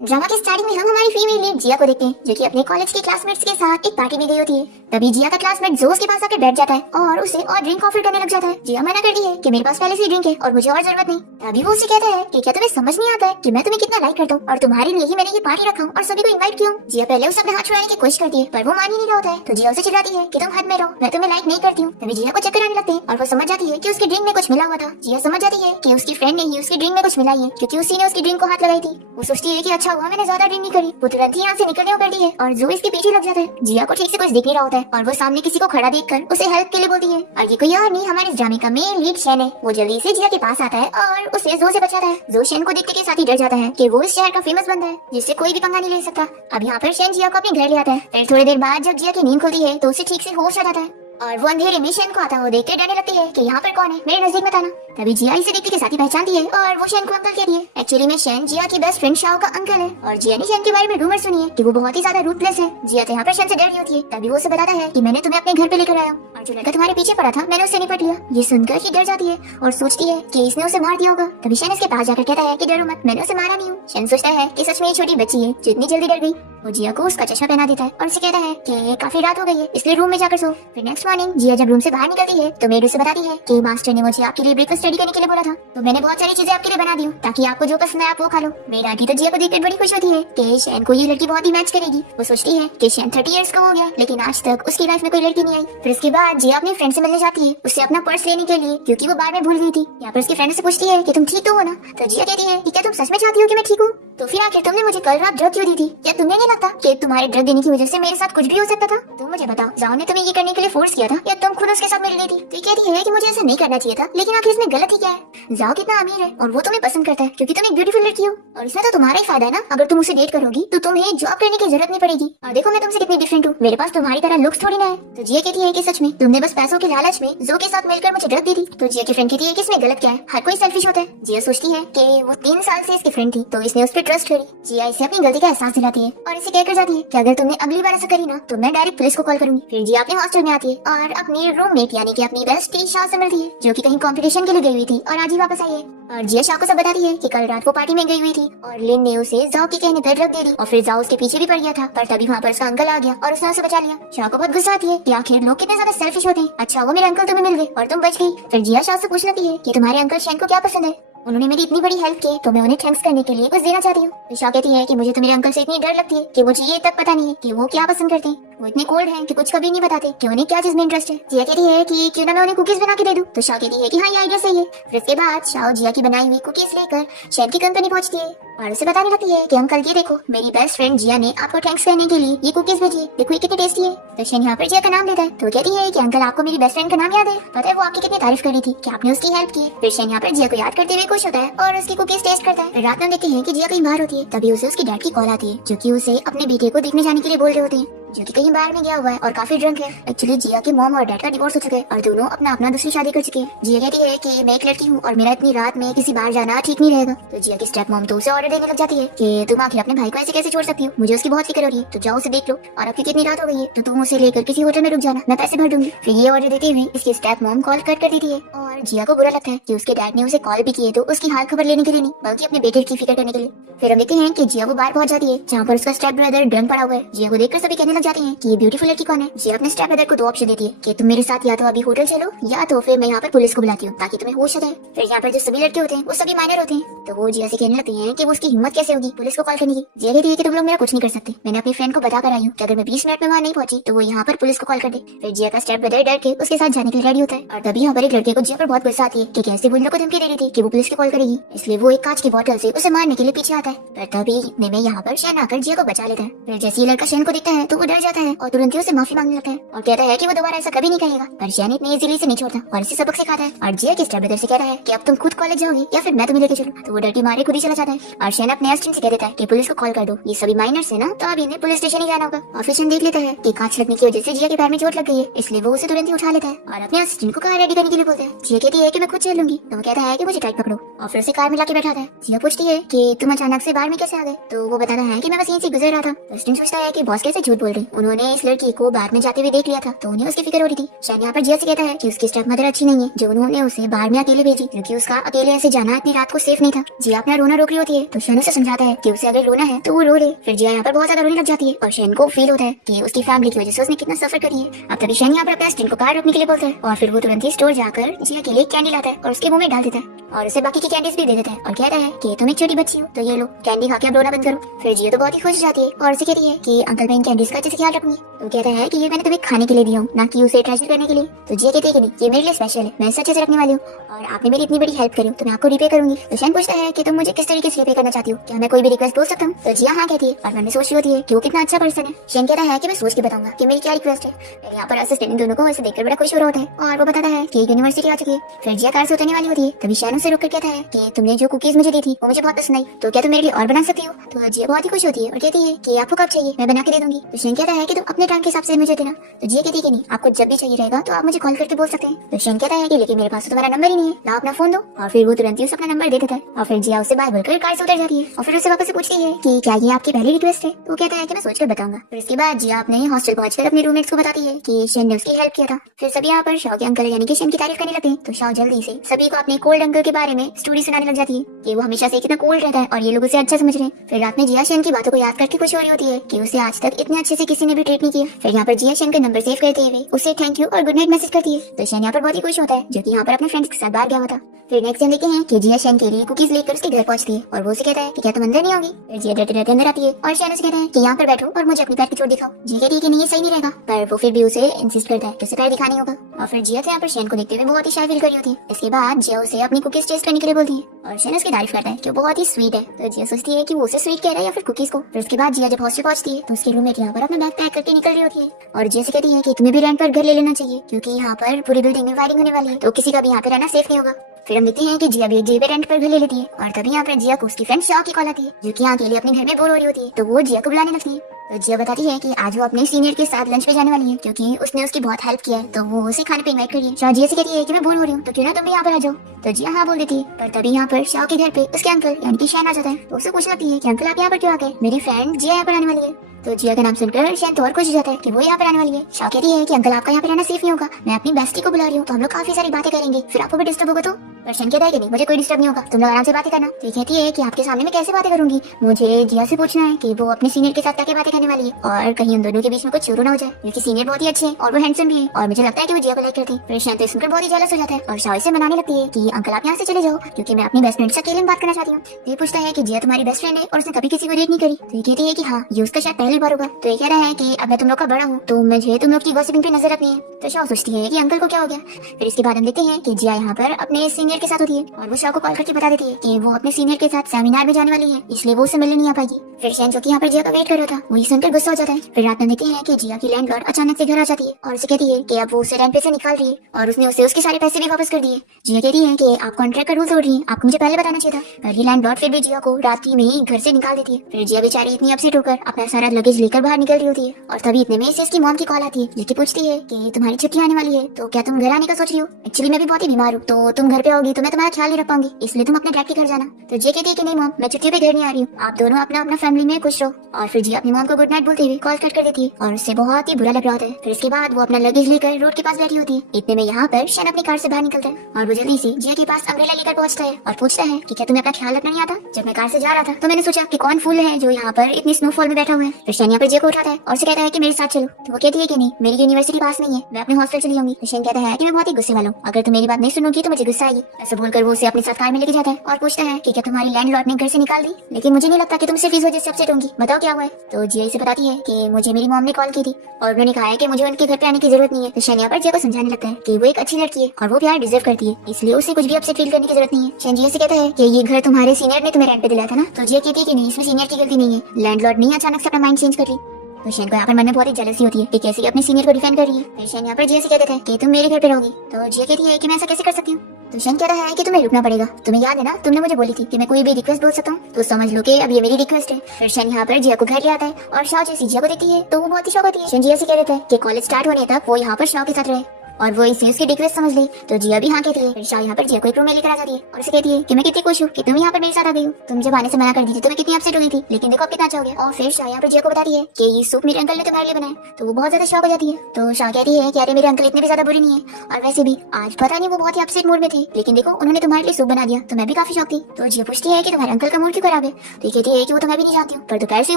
Drama के starting में हम हमारी फीमेल लीड जिया को देखते हैं, जो कि अपने कॉलेज के क्लासमेट्स के साथ एक पार्टी में गई होती है। तभी जिया का क्लासमेट जोस के पास आकर बैठ जाता है और उसे और ड्रिंक ऑफर करने लग जाता है। जिया मना करती है कि मेरे पास पहले से ड्रिंक है और मुझे और जरूरत नहीं। तभी वो उसे कहता है कि क्या तुम्हें समझ नहीं आता है कि मैं तुम्हें कितना लाइक करता हूँ और तुम्हारे लिए ही मैंने ये पार्टी रखा हूँ और सभी को इन्वाइट किया हूँ। जिया पहले उसे अपने हाथ छुड़ाने की कोशिश करती है, पर वो मान ही नहीं रहा होता है। तो जिया उसे चिल्लाती है कि तुम हद में रहो, मैं तुम्हें लाइक नहीं करती हूँ। तभी जिया को चक्कर आने लगते हैं और वो समझ जाती है कि उसकी ड्रिंक में कुछ मिला हुआ था। जिया समझ जाती है कि उसकी फ्रेंड ने ही उसकी ड्रिंक में कुछ मिलाई है, क्योंकि उसी ने उसकी ड्रिंक को हाथ लगाई थी। वो सोचती है कि अच्छा हुआ मैंने ज्यादा ड्रिंक नहीं करी। वो तुरंत ही यहाँ से निकलने को करती है और जो इसके पीछे लग जाता है। जिया को ठीक से कुछ दिख नहीं रहा होता है और वो सामने किसी को खड़ा देखकर उसे हेल्प के लिए बोलती है। और ये कोई और नहीं, हमारे इस ड्रामे का मेन लीड शेन है। वो जल्दी से जिया के पास आता है और उसे जो से बचाता है। जो शेन को देखते के साथ ही डर जाता है कि वो इस शहर का फेमस बंदा है जिससे कोई भी पंगा नहीं ले सकता। अब यहाँ पर शेन जिया को अपने घर ले आता है। फिर थोड़ी देर बाद जब जिया की नींद खुलती है तो उसे ठीक से होश आ जाता है और वो अंधेरे में शेन को आता हुआ देख के डरने लगती है कि यहाँ पर कौन है, मेरे नजदीक मत आना। तभी जिया इसे देखते के साथ ही पहचानती है और वो शेन को अंकल कहती है। एक्चुअली में शेन जिया की बेस्ट फ्रेंड शाओ का अंकल है और जिया ने शेन के बारे में रूमर सुनी है कि वो बहुत ही ज्यादा रूथलेस है। जिया तो यहाँ पर शेन से डर रही होती है। तभी वो उसे बताता है कि मैंने तुम्हें अपने घर पे लेकर आया हूँ और जो लड़का तुम्हारे पीछे पड़ा था मैंने उससे निपट लिया। ये सुनकर ही डर जाती है और सोचती है कि इसने उसे मार दिया होगा। तभी शेन इसके पास जाकर कहता है कि डरो मत, मैंने उसे मारा नहीं हूँ। शेन सोचता है कि सच में ये छोटी बच्ची है जो इतनी जल्दी डर गई। वो जिया को उसका चश्मा पहना देता है और उसे कहता है कि काफी रात हो गई है इसलिए रूम में जाकर सो। फिर नेक्स्ट मॉर्निंग जिया जब रूम से बाहर निकलती है तो मेड उसे बताती है कि मास्टर ने मुझे आपके लिए ब्रेकफास्ट रेडी करने के लिए बोला था, तो मैंने बहुत सारी चीजें आपके लिए बना दी हूँ ताकि आपको जो पसंद है आप वो खा लो। मेड आंटी तो जिया को देखकर बड़ी खुश होती है कि शेन को ये लड़की बहुत ही मैच करेगी। वो सोचती है कि शेन 30 इयर्स का हो गया लेकिन आज तक उसकी लाइफ में कोई लड़की नहीं आई। फिर इसके बाद जिया अपने फ्रेंड से मिलने जाती है, उससे अपना पर्स लेने के लिए, क्योंकि वो बार बार भूल गई थी। यहाँ पर उसकी फ्रेंड से पूछती है कि तुम ठीक तो हो ना। तो जिया कहती है कि क्या तुम सच में चाहती हो कि मैं ठीक हूँ, तो फिर आखिर तुमने मुझे कल रात ड्रग क्यों दी थी? क्या तुम्हें नहीं लगता कि तुम्हारे ड्रग देने की वजह से मेरे साथ कुछ भी हो सकता था? तुम मुझे बताओ, जाओ ने तुम्हें ये करने के लिए फोर्स किया था या तुम खुद उसके साथ मिल गई थी? तो ये कहती है कि मुझे ऐसा नहीं करना चाहिए था, लेकिन आखिर इसमें गलत ही क्या है? जाओ कितना अमीर है और वो तुम्हें पसंद करता है क्योंकि तुम एक ब्यूटीफुल लड़की हो और इसमें तो तुम्हारा ही फायदा है ना। अगर तुम उसे डेट करोगी तो तुम्हें जॉब करने की जरूरत नहीं पड़ेगी। और देखो मैं तुमसे कितनी डिफरेंट हूँ, मेरे पास तुम्हारी तरह लुक्स थोड़ी ना है। तो जिया कहती है कि सच में तुमने बस पैसों के लालच में जो के साथ मिलकर मुझे ड्रग दी थी। तो जिया की फ्रेंड कहती है कि इसमें गलत क्या है, हर कोई सेल्फिश होता है। जिया सोचती है कि वो 3 साल से इसकी फ्रेंड थी तो इसने उस पर ट्रस्ट करी। जिया इसे अपनी गलती का एहसास दिलाती है और इसे कहकर जाती है कि अगर तुमने अगली बार ऐसा करी ना तो मैं डायरेक्ट पुलिस को कॉल करूंगी। फिर जिया अपने हॉस्टल में आती है और अपनी रूममेट यानी कि अपनी बेस्ट शाह से मिलती है, जो कि कहीं कंपटीशन के लिए गई हुई थी और आज ही वापस आई है। और जिया शाह को सब बताती है कि कल रात वो पार्टी में गई हुई थी और लिन ने उसे जाओ के कहने पर ड्रग दे दी और फिर जाओ उसके पीछे भी पड़ गया था, पर तभी वहाँ पर उसका अंकल आ गया और उसने उसे बचा लिया। शाह को बहुत गुस्सा आती है कि आखिर लोग कितने ज्यादा सेल्फिश होते हैं। अच्छा वो मेरे अंकल तुम्हें मिल गए और तुम बच गई। फिर जिया शाह से पूछ लेती है कि तुम्हारे अंकल शेन को क्या पसंद है, उन्होंने मेरी इतनी बड़ी हेल्प की तो मैं उन्हें थैंक्स करने के लिए कुछ देना चाहती हूँ। तो शाह कहती है कि मुझे तो मेरे अंकल से इतनी डर लगती है कि मुझे ये तक पता नहीं है कि वो क्या पसंद करते हैं। वो इतने कोल्ड हैं कि कुछ कभी नहीं बताते कि उन्हें क्या चीज में इंटरेस्ट है। जिया कहती है कि क्यों ना मैं उन्हें कुकीज बना के दे दूं। तो शाह कहती है कि हाँ ये आइडिया सही है। फिर इसके बाद शाह जिया की बनाई हुई कुकीज लेकर शेन की कंपनी पहुंचती है और उसे बताने लगती है कि अंकल ये देखो मेरी बेस्ट फ्रेंड जिया ने आपको थैंक्स करने के लिए ये कुकीज भेजी, देखो ये कितनी टेस्टी है। तो शेन यहाँ पर जिया का नाम लेता है। तो कहती है कि अंकल आपको मेरी बेस्ट फ्रेंड का नाम याद है, पता है वो आपकी कितनी तारीफ कर रही थी कि आपने उसकी हेल्प की। फिर शेन यहाँ पर जिया को याद करते हुए खुश होता है और उसकी कुकीज टेस्ट करता है। फिर रात में देखते हैं कि जिया कहीं बाहर होती है, तभी उसे उसकी डैड की कॉल आती है जो कि उसे अपने बेटे को देखने जाने के लिए बोल रहे होते हैं, जो कि कहीं बाहर में गया हुआ है और काफी ड्रंक है। एक्चुअली जिया के मॉम और डैड का डिवोर्स हो चुका है और दोनों अपना अपना दूसरी शादी कर चुके हैं। जिया कहती है कि मैं एक लड़की हूँ और मेरा इतनी रात में किसी बाहर जाना ठीक नहीं रहेगा। तो जिया की स्टेप मॉम तो उसे ऑर्डर देने लग जाती है कि तुम आखिर अपने भाई को ऐसे कैसे छोड़ सकती हो, मुझे उसकी बहुत फिक्र हो रही है, तो जाओ उसे देख लो और अब कितनी रात हो गई है तो तुम उसे लेकर किसी होटल में रुक जाना, मैं पैसे भर दूंगी। फिर ये ऑर्डर देते हुए इसकी स्टेप मॉम कॉल कट कर देती है और जिया को बुरा लगता है कि उसके डैड ने उसे कॉल भी किए तो उसकी हाल खबर लेने के लिए नहीं बल्कि अपने बेटे की फिक्र करने के लिए। फिर हम देखते हैं कि जिया वो बाहर पहुंच जाती है जहाँ पर उसका स्टेप ब्रदर ड्रंक पड़ा हुआ है। जिया को देखकर सभी कहने लग जाते हैं कि ये ब्यूटीफुल लड़की कौन है। जिया अपने स्टेप ब्रदर को 2 ऑप्शन देती है कि तुम मेरे साथ या तो अभी होटल चलो या तो फिर मैं यहाँ पर पुलिस को बुलाती हूँ ताकि तुम्हें होश आ जाए। फिर यहाँ पर जो सभी लड़के होते हैं वो सभी माइनर होते हैं तो वो जिया से कहने लगते हैं कि वो उसकी हिम्मत कैसे होगी पुलिस को कॉल करने की। जिया कहती है कि तुम लोग मेरा कुछ नहीं कर सकते, मैंने अपनी फ्रेंड को बता कर आई हूँ कि अगर मैं 20 मिनट में वहाँ नहीं पहुंची तो वो यहाँ पर पुलिस को कॉल कर दे। फिर जिया का स्टेप ब्रदर डर के उसके साथ जाने के लिए रेडी होता है और तभी यहाँ पर एक लड़के को जिया पर बहुत गुस्सा आती है कि कैसे वो इन लोग को धमकी दे रही थी कि वो पुलिस को कॉल करेगी, इसलिए वो एक कांच की बोतल से उसे मारने के लिए पीछे आता है। पर तभी इतने में यहाँ पर शेन आकर जिया को बचा लेता है। फिर जैसे ये लड़का शेन को दिखता है तो वो डर जाता है और तुरंत ही उसे माफी मांगने लगता है और कहता है कि वो दोबारा ऐसा कभी नहीं करेगा। पर शेन इतनी इजीली से नहीं छोड़ता और इसे सबक सिखाता है और जिया के स्टेप ब्रदर से कहता है कि अब तुम खुद कॉलेज जाओगे या फिर मैं तुम्हें लेके चलूं। तो वो डर के मारे खुद ही चला जाता है और शेन अपने असिस्टेंट से कह देता है कि पुलिस को कॉल कर दो, ये सभी माइनर्स है ना तो अभी इन्हें पुलिस स्टेशन ही जाना होगा। और फिर शेन देख लेता है कि कांच लगने की वजह से जिया के पैर में चोट लग गई है, इसलिए वो उसे तुरंत ही उठा लेता है और अपने असिस्टेंट को कार रेडी करने के लिए बोलता है। जिया कहती है कि मैं खुद चल लूंगी, तो वो कहता है कि मुझे टाइट पकड़ो और फिर उसे कार में लाके बैठाता है। जिया पूछती है कि तुम अचानक से बाहर में कैसे आ गए, तो वो बताता है कि मैं बस यहीं से गुजर रहा था। असिस्टेंट सोचता है कि बॉस कैसे झूठ बोल रही थे, उन्होंने इस लड़की को बार में जाते हुए देख लिया था, तो उन्हें उसकी फिक्र हो रही थी। शैन यहाँ पर जिया से कहता है कि उसकी स्टेप मदर अच्छी नहीं है, जो उन्होंने उसे बार में अकेले भेजी, क्योंकि उसका अकेले ऐसे जाना इतनी रात को सेफ नहीं था। जिया अपना रोना रोक रही होती है, तो शैन उसे समझाता है कि उसे अगर रोना है तो वो रो ले। फिर जिया यहाँ पर बहुत ज्यादा रोने लग जाती है और शैन को फील होता है कि उसकी फैमिली की वजह से उसने कितना सफर करी है। अब तभी शैन यहाँ पर अपना स्ट्रिंग को कार रखने के लिए बोलता है और फिर वो तुरंत ही स्टोर जाकर जिया के लिए कैंडी लाता है और उसके मुंह में डाल देता है और उसे बाकी की कैंडीज भी दे देता है और कहता है कि तुम एक छोटी बच्ची हो, तो ये लो कैंडी खा के अब रोना बंद करो। फिर जिया तो बहुत ही खुश हो जाती है और उसे कहती है कि अंकल मैं इन कैंडीज का अच्छे से ख्याल रखूंगी। तो कहता है कि ये मैंने तुम्हें खाने के लिए दिया हूँ, ना कि उसे ट्रेजर करने के लिए। तो जिया कहती है कि नहीं, ये मेरे लिए स्पेशल है, मैं इसे अच्छे से रखने वाली हूँ और आपने मेरी इतनी बड़ी हेल्प करी तो मैं आपको रिपे करूंगी। तो शैन पूछता है कि तुम मुझे किस तरीके से रिपे करना चाहती हो, क्या मैं कोई भी रिक्वेस्ट बोल सकता हूँ? तो जिया हाँ कहती है और मन में सोच रही होती है कि वो कितना अच्छा पर्सन है। शैन कहता है कि मैं सोच के बताऊंगा कि मेरी क्या रिक्वेस्ट है। फिर यहाँ पर असिस्टेंट दोनों को ऐसे देखकर बड़ा खुश हो रहा होता है और वो बताता है कि यूनिवर्सिटी आ चुकी है। फिर जिया कार से उतरने वाली होती है, तभी शैन उसे रोक कर कहता है कि तुमने जो कुकीज मुझे दी थी वो मुझे बहुत पसंद आई, तो क्या तुम मेरे लिए और बना सकती हो? तो जिया बहुत ही खुश होती है और कहती है कि आपको कब चाहिए, मैं बना के दे दूंगी। तो शैन कहता है कि तुम अपने टाइम के हिसाब से मुझे देना। तो जिया कहती है कि नहीं, आपको जब भी चाहिए रहेगा तो आप मुझे कॉल करके बोल सकते हैं। तो शैन कहता है कि लेकिन मेरे पास तो तुम्हारा नंबर ही नहीं है, लाओ अपना फोन दो। और फिर वो तुरंत ही उसे अपना नंबर दे देता है और फिर जिया उसे बाय बोलकर कार से उतर जाती है और फिर उसे वापस से पूछती है कि क्या ये आपकी पहली रिक्वेस्ट है? तो कहता है कि मैं सोचकर बताऊंगा। फिर इसके बाद जिया अपने हॉस्टल पहुंचकर अपने रूममेट्स को बताती है कि शैन ने उसकी हेल्प किया था। फिर सभी यहाँ पर शाओ के अंकल यानी कि शैन की तारीफ करने लगते हैं। तो शाओ जल्दी से सभी को अपने कोल्ड अंकल के बारे में स्टोरी सुनाने लग जाती है कि वो हमेशा से कितना कोल्ड रहता है और ये लोग उसे अच्छा समझ रहे हैं। फिर रात में जिया शैन की बातों को याद करके खुश हो रही होती है कि उसे आज तक इतने अच्छे से किसी ने भी ट्रीट नहीं किया। फिर यहाँ पर जिया शैन का नंबर सेव करते हुए उसे थैंक यू और गुड नाइट मैसेज करती है। तो शैन यहाँ पर बहुत ही खुश होता है, जो कि यहाँ पर अपने फ्रेंड्स के साथ बाहर गया हुआ था। फिर नेक्स्ट टाइम देखते हैं कि जिया शैन के लिए कुकीज लेकर उसके घर पहुंचती है और वो उसे कहता है कि क्या तुम अंदर नहीं होगी? फिर जिया डरते डरते अंदर आती है और शैन उसे कहता है कि यहाँ पर बैठो और मुझे अपनी पैर की चोट दिखाओ। जिया कहती है कि नहीं, ये सही नहीं रहेगा, पर वो फिर भी उसे इंसिस्ट करता है कि उसे पैर दिखानी होगा। और फिर जिया तो यहाँ पर शैन को देखते हुए बहुत ही शाय फील कर रही होती है। इसके बाद जिया उसे अपनी कुकीज टेस्ट करने के लिए बोलती है और शैन उसकी तारीफ करता है कि वो बहुत ही स्वीट है। तो जिया सोचती है कि वो उसे स्वीट कह रहा है या फिर कुकीज को। फिर उसके बाद जिया जब हॉस्टल पहुंचती है तो उसके रूममेट यहाँ पर अपना बैग पैक करके निकल रही होती है और जिया से कहती है कि तुम्हें भी रेंट पर घर ले लेना चाहिए, क्योंकि यहाँ पर पूरी बिल्डिंग में फायरिंग होने वाली है, तो किसी का भी यहाँ पे रहना सेफ नहीं होगा। फिर हम देखते हैं कि जिया भी एक जगह पे रेंट पर घर ले लेती है और तभी यहाँ पर जिया को उसकी फ्रेंड शाओ की कॉल आती है, जो कि यहाँ के लिए अपने घर में बोर हो रही होती है। तो वो जिया को बुलाने लगती है। तो जिया बताती है कि आज वो अपने सीनियर के साथ लंच पे जाने वाली है, क्योंकि उसने उसकी बहुत हेल्प किया है, तो वो उसे खाने पे इनवाइट करिए। शाओ जिया से कहती है कि मैं बोर हो रही हूँ, तो क्यों ना तुम भी यहाँ पर आ जाओ। तो जिया हाँ बोल देती है। पर तभी यहाँ पर शाओ के घर पे उसके अंकल यानी कि शैन आ जाता है। तो उससे पूछने लगती है कि अंकल आप यहाँ पर क्यों आ गए, मेरी फ्रेंड जिया यहाँ पर आने वाली है। तो जिया का नाम सुनकर शैन तो और खुश हो जाता है कि वो यहाँ पर आने वाली है। शाओ कहती है कि अंकल आपका यहाँ पे रहना सेफ नहीं होगा, मैं अपनी बेस्टी को बुला रही हूँ, तो हम लोग काफी सारी बातें करेंगे, फिर आपको भी डिस्टर्ब होगा। तो पर शैन कहता है कि नहीं, मुझे कोई डिस्टर्ब नहीं होगा, तुम लोग आराम से बातें करना। तो कहती है कि आपके सामने मैं कैसे बातें करूंगी, मुझे जिया से पूछना है कि वो अपने सीनियर के साथ क्या बातें करने वाली है और कहीं उन दोनों के बीच में कुछ शुरू ना हो जाए, क्योंकि सीनियर बहुत ही अच्छे हैं और वो हैंडसम भी है और मुझे लगता है कि वो जिया को लाइक करती है। फिर शैन तो सुनकर बहुत ही जेलस हो जाता है और शाओ से मनाने लगती है कि अंकल आप यहाँ से चले जाओ, क्योंकि मैं अपनी बेस्ट फ्रेंड से अकेले में बात करना चाहती हूँ। तो ये पूछता है कि जिया तुम्हारी बेस्ट फ्रेंड है और उसने कभी किसी को रेट नहीं करी। तो ये कहती है कि हाँ, ये उसका शायद पहली बार होगा। तो ये कह रहा है कि अब मैं तुम लोग का बड़ा हूँ, तो मुझे तुम लोग की गॉसिपिंग पे नजर रखनी है। तो शाओ सोचती है कि अंकल को क्या हो गया। फिर इसके बाद हम देखते हैं कि जिया यहाँ पर अपने सीनियर के साथ होती है और वो शाओ को कॉल करके बता देती है कि वो अपने सीनियर के साथ सेमिनार में जाने वाली है, इसलिए वो उससे मिलने नहीं आ पाएगी। फिर शैन जो कि यहाँ पर जिया का वेट कर रहा था, वही सुनकर गुस्सा हो जाता है। फिर रात में देखते हैं कि जिया की लैंडलॉर्ड अचानक से घर आ जाती है और उसे कहती है कि अब वो उसे रेंट पे से निकाल रही है और उसने उसे उसके सारे पैसे भी वापस कर दिए। जिया कहती है कि आप कॉन्ट्रैक्ट का रूल तोड़ रही है, आपको मुझे पहले बताना चाहिए था। पर ये लैंडलॉर्ड फिर भी जिया को रात में ही घर से निकाल देती है। फिर जिया बेचारी इतनी अपसेट होकर अपना सारा लगेज लेकर बाहर निकल रही होती है और तभी इतने में से इसकी मॉम की कॉल आती है, जो कि पूछती है कि तुम्हारी छुट्टी आने वाली है, तो क्या तुम घर आने का सोच रही हो? एक्चुअली मैं भी बहुत ही बीमार हूँ, तो तुम घर पे आओगी तो मैं तुम्हारा ख्याल नहीं रख पाऊंगी, इसलिए तुम अपने डैड के घर जाना। तो जिया कहती है कि नहीं मॉम, मैं छुट्टी पे घर नहीं आ रही हूँ, आप दोनों अपना अपना फैमिली में खुश रहो। और फिर जिया अपनी मॉम को गुड नाइट बोलते हुए कॉल कट कर देती है और उससे बहुत ही बुरा लग रहा होता है। फिर इसके बाद वो अपना लगेज लेकर रोड के पास बैठी होती है। इतने में यहाँ पर शैन अपनी कार से बाहर निकलता है और वो जल्दी से जिया के पास अम्ब्रेला लेकर पहुंचता है और पूछता है कि क्या तुम्हें अपना ख्याल रखना नहीं आता? जब मैं कार से जा रहा था तो मैंने सोचा कि कौन फूल है जो यहाँ पर इतनी स्नोफॉल में बैठा हुआ है। फिर शैन यहाँ पर जिया को उठाता है और उसे कहता है कि मेरे साथ चलो। तो वो कहती है कि नहीं, मेरी यूनिवर्सिटी पास नहीं है, मैं अपने हॉस्टल चली जाऊंगी। शैन कहता है कि मैं बहुत ही गुस्से वाला हूँ, अगर तुम मेरी बात नहीं सुनोगी तो मुझे गुस्सा आएगी। ऐसा बोलकर वो उसे अपने साथ कार में लेके जाता है और पूछता है कि क्या तुम्हारी लैंडलॉर्ड ने घर से निकाल दी, लेकिन मुझे नहीं लगता कि तुम सिर्फ इस वजह से अपसेट होंगी, बताओ क्या हुआ है। तो जिया इसे बताती है कि मुझे मेरी मॉम ने कॉल की थी और उन्होंने कहा है कि मुझे उनके घर पे आने की जरूरत नहीं है। तो शैन यहाँ पर जिया को समझाने लगता है कि वो एक अच्छी लड़की है और वो प्यार डिजर्व करती है, इसलिए उसे कुछ भी अपसेट फील करने की जरूरत नहीं है। शैन जिया से कहता है कि ये घर तुम्हारे सीनियर ने तुम्हें रेंट पे दिलाया था ना। तो जिया कहती है कि नहीं, इसमें सीनियर की गलती नहीं है, लैंडलॉर्ड नहीं अचानक से अपना माइंड चेंज कर ली। तो शैन को यहाँ पर मन में बहुत ही जेलसी होती है कि कैसे अपने सीनियर को डिफेंड कर रही है। फिर शैन यहाँ पर जिया से कहते हैं कि तुम मेरे घर पे रहोगी। तो जिया कहती है कि मैं ऐसा कैसे कर सकती हूँ। तो शैन कह रहा है कि तुम्हें रुकना पड़ेगा, तुम्हें याद है ना, तुमने मुझे बोली थी कि मैं कोई भी रिक्वेस्ट बोल सकता हूँ, तो समझ लो कि अब ये मेरी रिक्वेस्ट है। फिर शैन यहाँ पर जिया को घर ले आता है और शाओ जैसी जिया को देखती है तो वो बहुत ही शौक होती है। शैन जिया से कह देता है कि कॉलेज स्टार्ट होने तक वो यहाँ पर शाओ के साथ रहे और वो इसे उसकी रिक्वेस्ट समझ ली। तो जिया भी हाँ कहती है। फिर शाह यहाँ पर जिया को एक रूम में लेकर आ जाती है और उसे कहती है कि मैं कितनी खुश हूँ कि तुम यहाँ पर मेरे साथ आ गई हो। तुम जब आने से मना कर दी थी तो मैं कितनी अपसेट हो गई थी, लेकिन देखो अब कितना अच्छा हो गया। और फिर शाह यहाँ पर जिया को बताती है कि ये सूप मेरे अंकल ने तुम्हारे लिए बनाया। तो वो बहुत ज्यादा शॉक हो जाती है। तो शाह कहती है कि अरे मेरे अंकल इतने भी ज्यादा बुरे नहीं है, और वैसे भी आज पता नहीं वो बहुत ही अपसेट मूड में थे, लेकिन देखो उन्होंने तुम्हारे लिए सूप बना दिया तो मैं भी काफी शॉक थी। तो जिया पूछती है कि तुम्हारे अंकल का मूड क्यों खराब है। तो ये कहती है कि वो तो मैं भी नहीं जानती हूँ, पर दोपहर से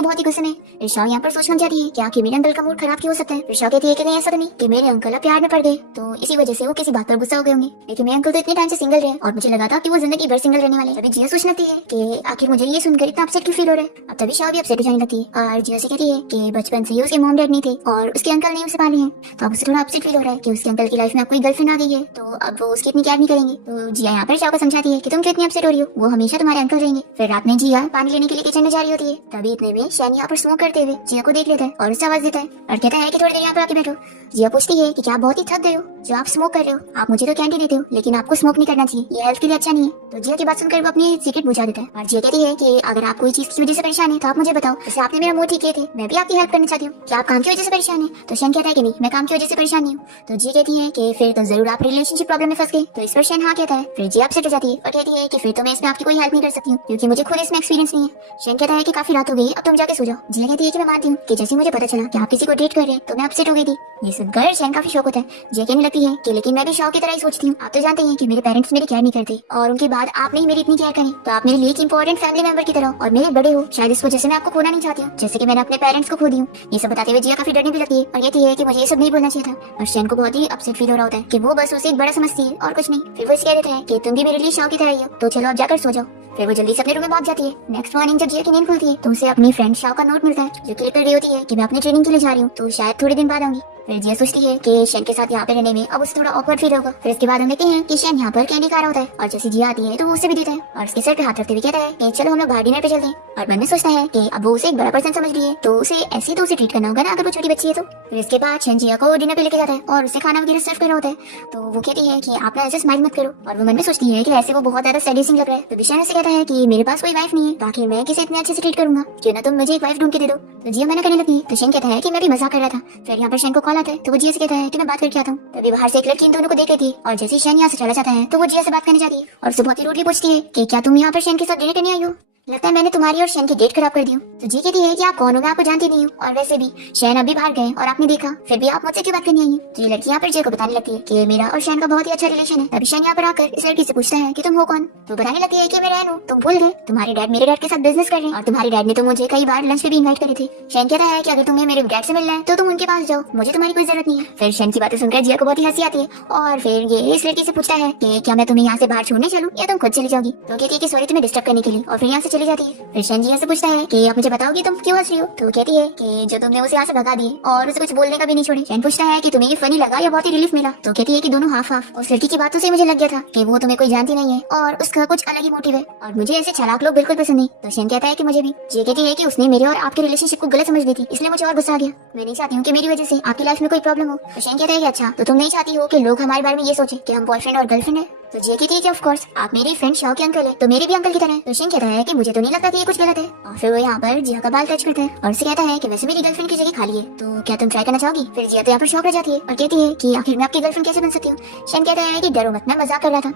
बहुत ही गुस्से में। फिर शाह यहाँ पर सोच लग जाती है कि आखिर मेरे अंकल का मूड खराब क्यों हो सकता है। फिर शाह कहती है कि नहीं ऐसा तो नहीं कि मेरे अंकल अब प्यार में पड़ गए, तो इसी वजह से वो किसी बात पर गुस्सा हो गए होंगे, लेकिन मेरे अंकल तो इतने टाइम से सिंगल रहे और मुझे लगा था कि वो जिंदगी भर सिंगल रहने वाले। तभी जिया सोचने लगती है कि आखिर मुझे ये सुनकर इतना अपसेट क्यों फील हो रहा है। अब तभी शाह भी अपसेट हो जाने लगती है और जिया से कहती है कि बचपन से ही उसके मॉम डैड नहीं थे और उसके अंकल ने उसे पाले हैं, तो अब उसे थोड़ा अपसेट फील हो रहा है कि उसके अंकल की लाइफ में अब कोई गर्लफ्रेंड आ गई है, तो अब वो उसकी इतनी केयर नहीं करेंगे। तो जिया यहाँ पर शाह को समझाती है कि तुम क्यों इतनी अपसेट हो रही हो, वो हमेशा तुम्हारे अंकल रहेंगे। फिर रात में जिया पानी लेने के लिए किचन में जा रही होती है। तभी इतने में शैन यहाँ पर स्मोक करते हुए जिया को देख लेता है और उससे आवाज देता है और कहता है कि थोड़ी देर यहाँ पर आके बैठो। जिया पूछती है कि क्या आप बहुत ही थक गए हो जो आप स्मोक कर रहे हो, आप मुझे तो कैंडी देते हो लेकिन आपको स्मोक नहीं करना चाहिए, ये हेल्थ के लिए अच्छा नहीं है। तो जिया की बात सुनकर वो अपनी सीक्रेट बुझा देता है और जिया कहती है कि अगर आप कोई चीज की वजह से परेशान है तो आप मुझे बताओ, जैसे आपने मेरा मुंह ठीक किए थे मैं भी आपकी हेल्प करना चाहती हूँ। क्या आप काम की वजह से परेशान है। तो शैन कहता है कि नहीं मैं काम की वजह से परेशान नहीं हूँ। तो जिया कहती है कि फिर तो जरूर आप रिलेशनशिप प्रॉब्लम में फंस गए। तो इस पर शैन हाँ कहता है। फिर जिया अपसेट हो जाती है और कहती है कि फिर तो मैं इसमें आपकी कोई हेल्प नहीं कर सकती हूँ क्योंकि मुझे खुद इसमें एक्सपीरियंस नहीं है। शैन कहता है कि काफी रात हो गई, अब तुम जाके सो जाओ। जिया कहती है कि मैं मानती हूँ कि जैसे मुझे पता चला कि आप किसी को डेट कर रहे हैं तो मैं अपसेट हो गई थी। ये सुनकर शैन काफी शौक होता है। जिया कहने लगती है कि लेकिन मैं भी शौक की तरह ही सोचती हूँ, आप तो जानते हैं कि मेरे पेरेंट्स मेरी केयर नहीं करते और उनके बाद आपने ही मेरी इतनी केयर करी, तो आप मेरे लिए एक इंपॉर्टेंट फैमिली मेंबर की तरह और मेरे बड़े हो, शायद इस वजह से मैं आपको खोना नहीं चाहती हूँ जैसे कि मैंने अपने पेरेंट्स को खो दी हूँ। ये सब बताते हुए जिया काफी डरने भी लगती है और कहती है कि मुझे ये सब नहीं बोलना चाहिए था। और शैन को बहुत ही अपसेट फील हो रहा होता है कि वो बस उसे एक बड़ा समझती है और कुछ नहीं। फिर वो इसे कह देता है कि तुम भी मेरे लिए शौक की तरह ही हो, तो चलो अब जाकर सो जाओ। फिर वो जल्दी से अपने रूम में भाग जाती है। नेक्स्ट मॉर्निंग जब जिया की नींद खुलती है तो उसे अपनी फ्रेंड शाह का नोट मिलता है जो कि लिख कर रही होती है कि मैं अपनी ट्रेनिंग के लिए जा रही हूँ तो शायद थोड़े दिन बाद आऊंगी। फिर जिया सोचती है कि शैन के साथ यहाँ पे रहने में अब उसे थोड़ा ऑकवर्ड फील होगा। फिर इसके बाद हम देखते हैं कि शैन यहाँ पर कैंडी खा रहा होता है और जैसे जिया आती है तो वो उसे भी देता है और उसके सर पे हाथ रखते हुए कहता है कि चलो हम लोग बाहर डिनर पे चलते हैं। और मन में सोचता है कि अब वो उसे एक बड़ा पर्सन समझ रही है तो उसे ऐसे तो उसे ट्रीट करना होगा ना अगर वो छोटी बच्ची है तो। फिर इसके बाद शैन जिया को डिनर पे लेके जाता है और उसे खाना वगैरह सर्व कर रहा होता है। तो वो कहती है कि आप ना ऐसे स्माइल मत करो और वो मन में सोचती है कि ऐसे वो बहुत ज्यादा सेड्यूसिंग लग रहा है। तो शैन उसे कहता है कि मेरे पास कोई वाइफ नहीं है, बाकी मैं किसे इतने अच्छे से ट्रीट करूंगा, क्यों ना तुम मुझे एक वाइफ ढूंढ के दे दो। तो जिया मना करने लगती है। तो शैन कहता है कि मैं भी मजाक कर रहा था। फिर यहाँ पर शैन को कॉल आता है तो वो जिया से कहता है कि मैं बात करके आता हूँ। तभी बाहर से एक लड़की इन दोनों को देख लेती है और जैसे शैन यहाँ से चला जाता है तो वो जिया से बात करने जाती है और उसे बहुत ही रूडली पूछती है कि क्या तुम यहाँ पर शैन के साथ डिनर करने आई हो, लगता है मैंने तुम्हारी और शैन की डेट खराब कर दी हूँ। तो जी कहती है कि आप कौन हो, मैं आपको जानती नहीं हूँ और वैसे भी शैन अभी बाहर गए और आपने देखा फिर भी आप मुझसे क्यों बात करनी आई है। तो ये लड़की यहाँ पर जिया को बताने लगती है कि मेरा और शैन का बहुत ही अच्छा रिलेशन है। तभी शैन यहाँ पर आकर इस लड़की से पूछता है कि तुम हो कौन। तो बताने लगती है कि मैं रहन हूँ, तुम भूल गए तुम्हारे डैड मेरे डैड के साथ बिजनेस कर रहे हैं और तुम्हारे डैड ने तो मुझे कई बार लंच पे भी इन्वाइट करे थे। शैन कहता है कि अगर तुम्हें मेरे डैड से मिलना है तो तुम उनके पास जाओ, मुझे तुम्हारी कोई जरूरत नहीं है। फिर शैन की बातें सुनकर जिया को बहुत ही हंसी आती है और फिर ये इस लड़की से पूछता है कि क्या मैं तुम्हें यहाँ से बाहर छोड़ने चलूं या तुम खुद चली जाओगी। तो कहती है कि सॉरी तुम्हें डिस्टर्ब करने के लिए और फिर यहाँ से चली जाती है। फिर शैन जिया से पूछता है कि आप मुझे बताओगी तुम क्यों हंस रही हो। तो कहती है कि जो तुमने उसे यहाँ से भगा दिए और उसे कुछ बोलने का भी नहीं छोड़े। शैन पूछता है कि तुम्हें ये फनी लगा या बहुत ही रिलीफ मिला। तो कहती है कि दोनों हाफ हाफ। उस लड़की की बातों से मुझे लग गया था कि वो तुम्हें कोई जानती नहीं है और उसका कुछ अलग ही मोटिव है और मुझे ऐसे चालाक लोग बिल्कुल पसंद नहीं। तो शैन कहता है कि मुझे भी। ये कहती है कि उसने मेरे और आपके रिलेशनशिप को गलत समझ ली थी इसलिए मुझे और गुस्सा आ गया, मैं नहीं चाहती हूँ कि मेरी वजह से आपकी लाइफ में कोई प्रॉब्लम हो। तो शैन कहता है कि अच्छा तो तुम नहीं चाहती हो कि लोग हमारे बारे में ये सोचे कि हम बॉयफ्रेंड और गर्लफ्रेंड है। तो जे कहती है कि ऑफ कोर्स आप मेरी फ्रेंड शाह के अंकल है तो मेरे भी अंकल की तरह है। तो शैन कहता है कि मुझे तो नहीं लगता कि ये कुछ गलत है और फिर वो यहाँ पर जिया का बाल टच करता है और उसे कहता है कि वैसे मेरी गर्लफ्रेंड की जगह खाली है तो क्या तुम ट्राई करना चाहोगी। फिर जिया तो यहाँ पर शौक रह जाती है और कहती है कि आखिर मैं आपकी गर्लफ्रेंड कैसे बन सकती हूँ। शैन कहता है कि डरो मत मैं मजाक कर रहा था।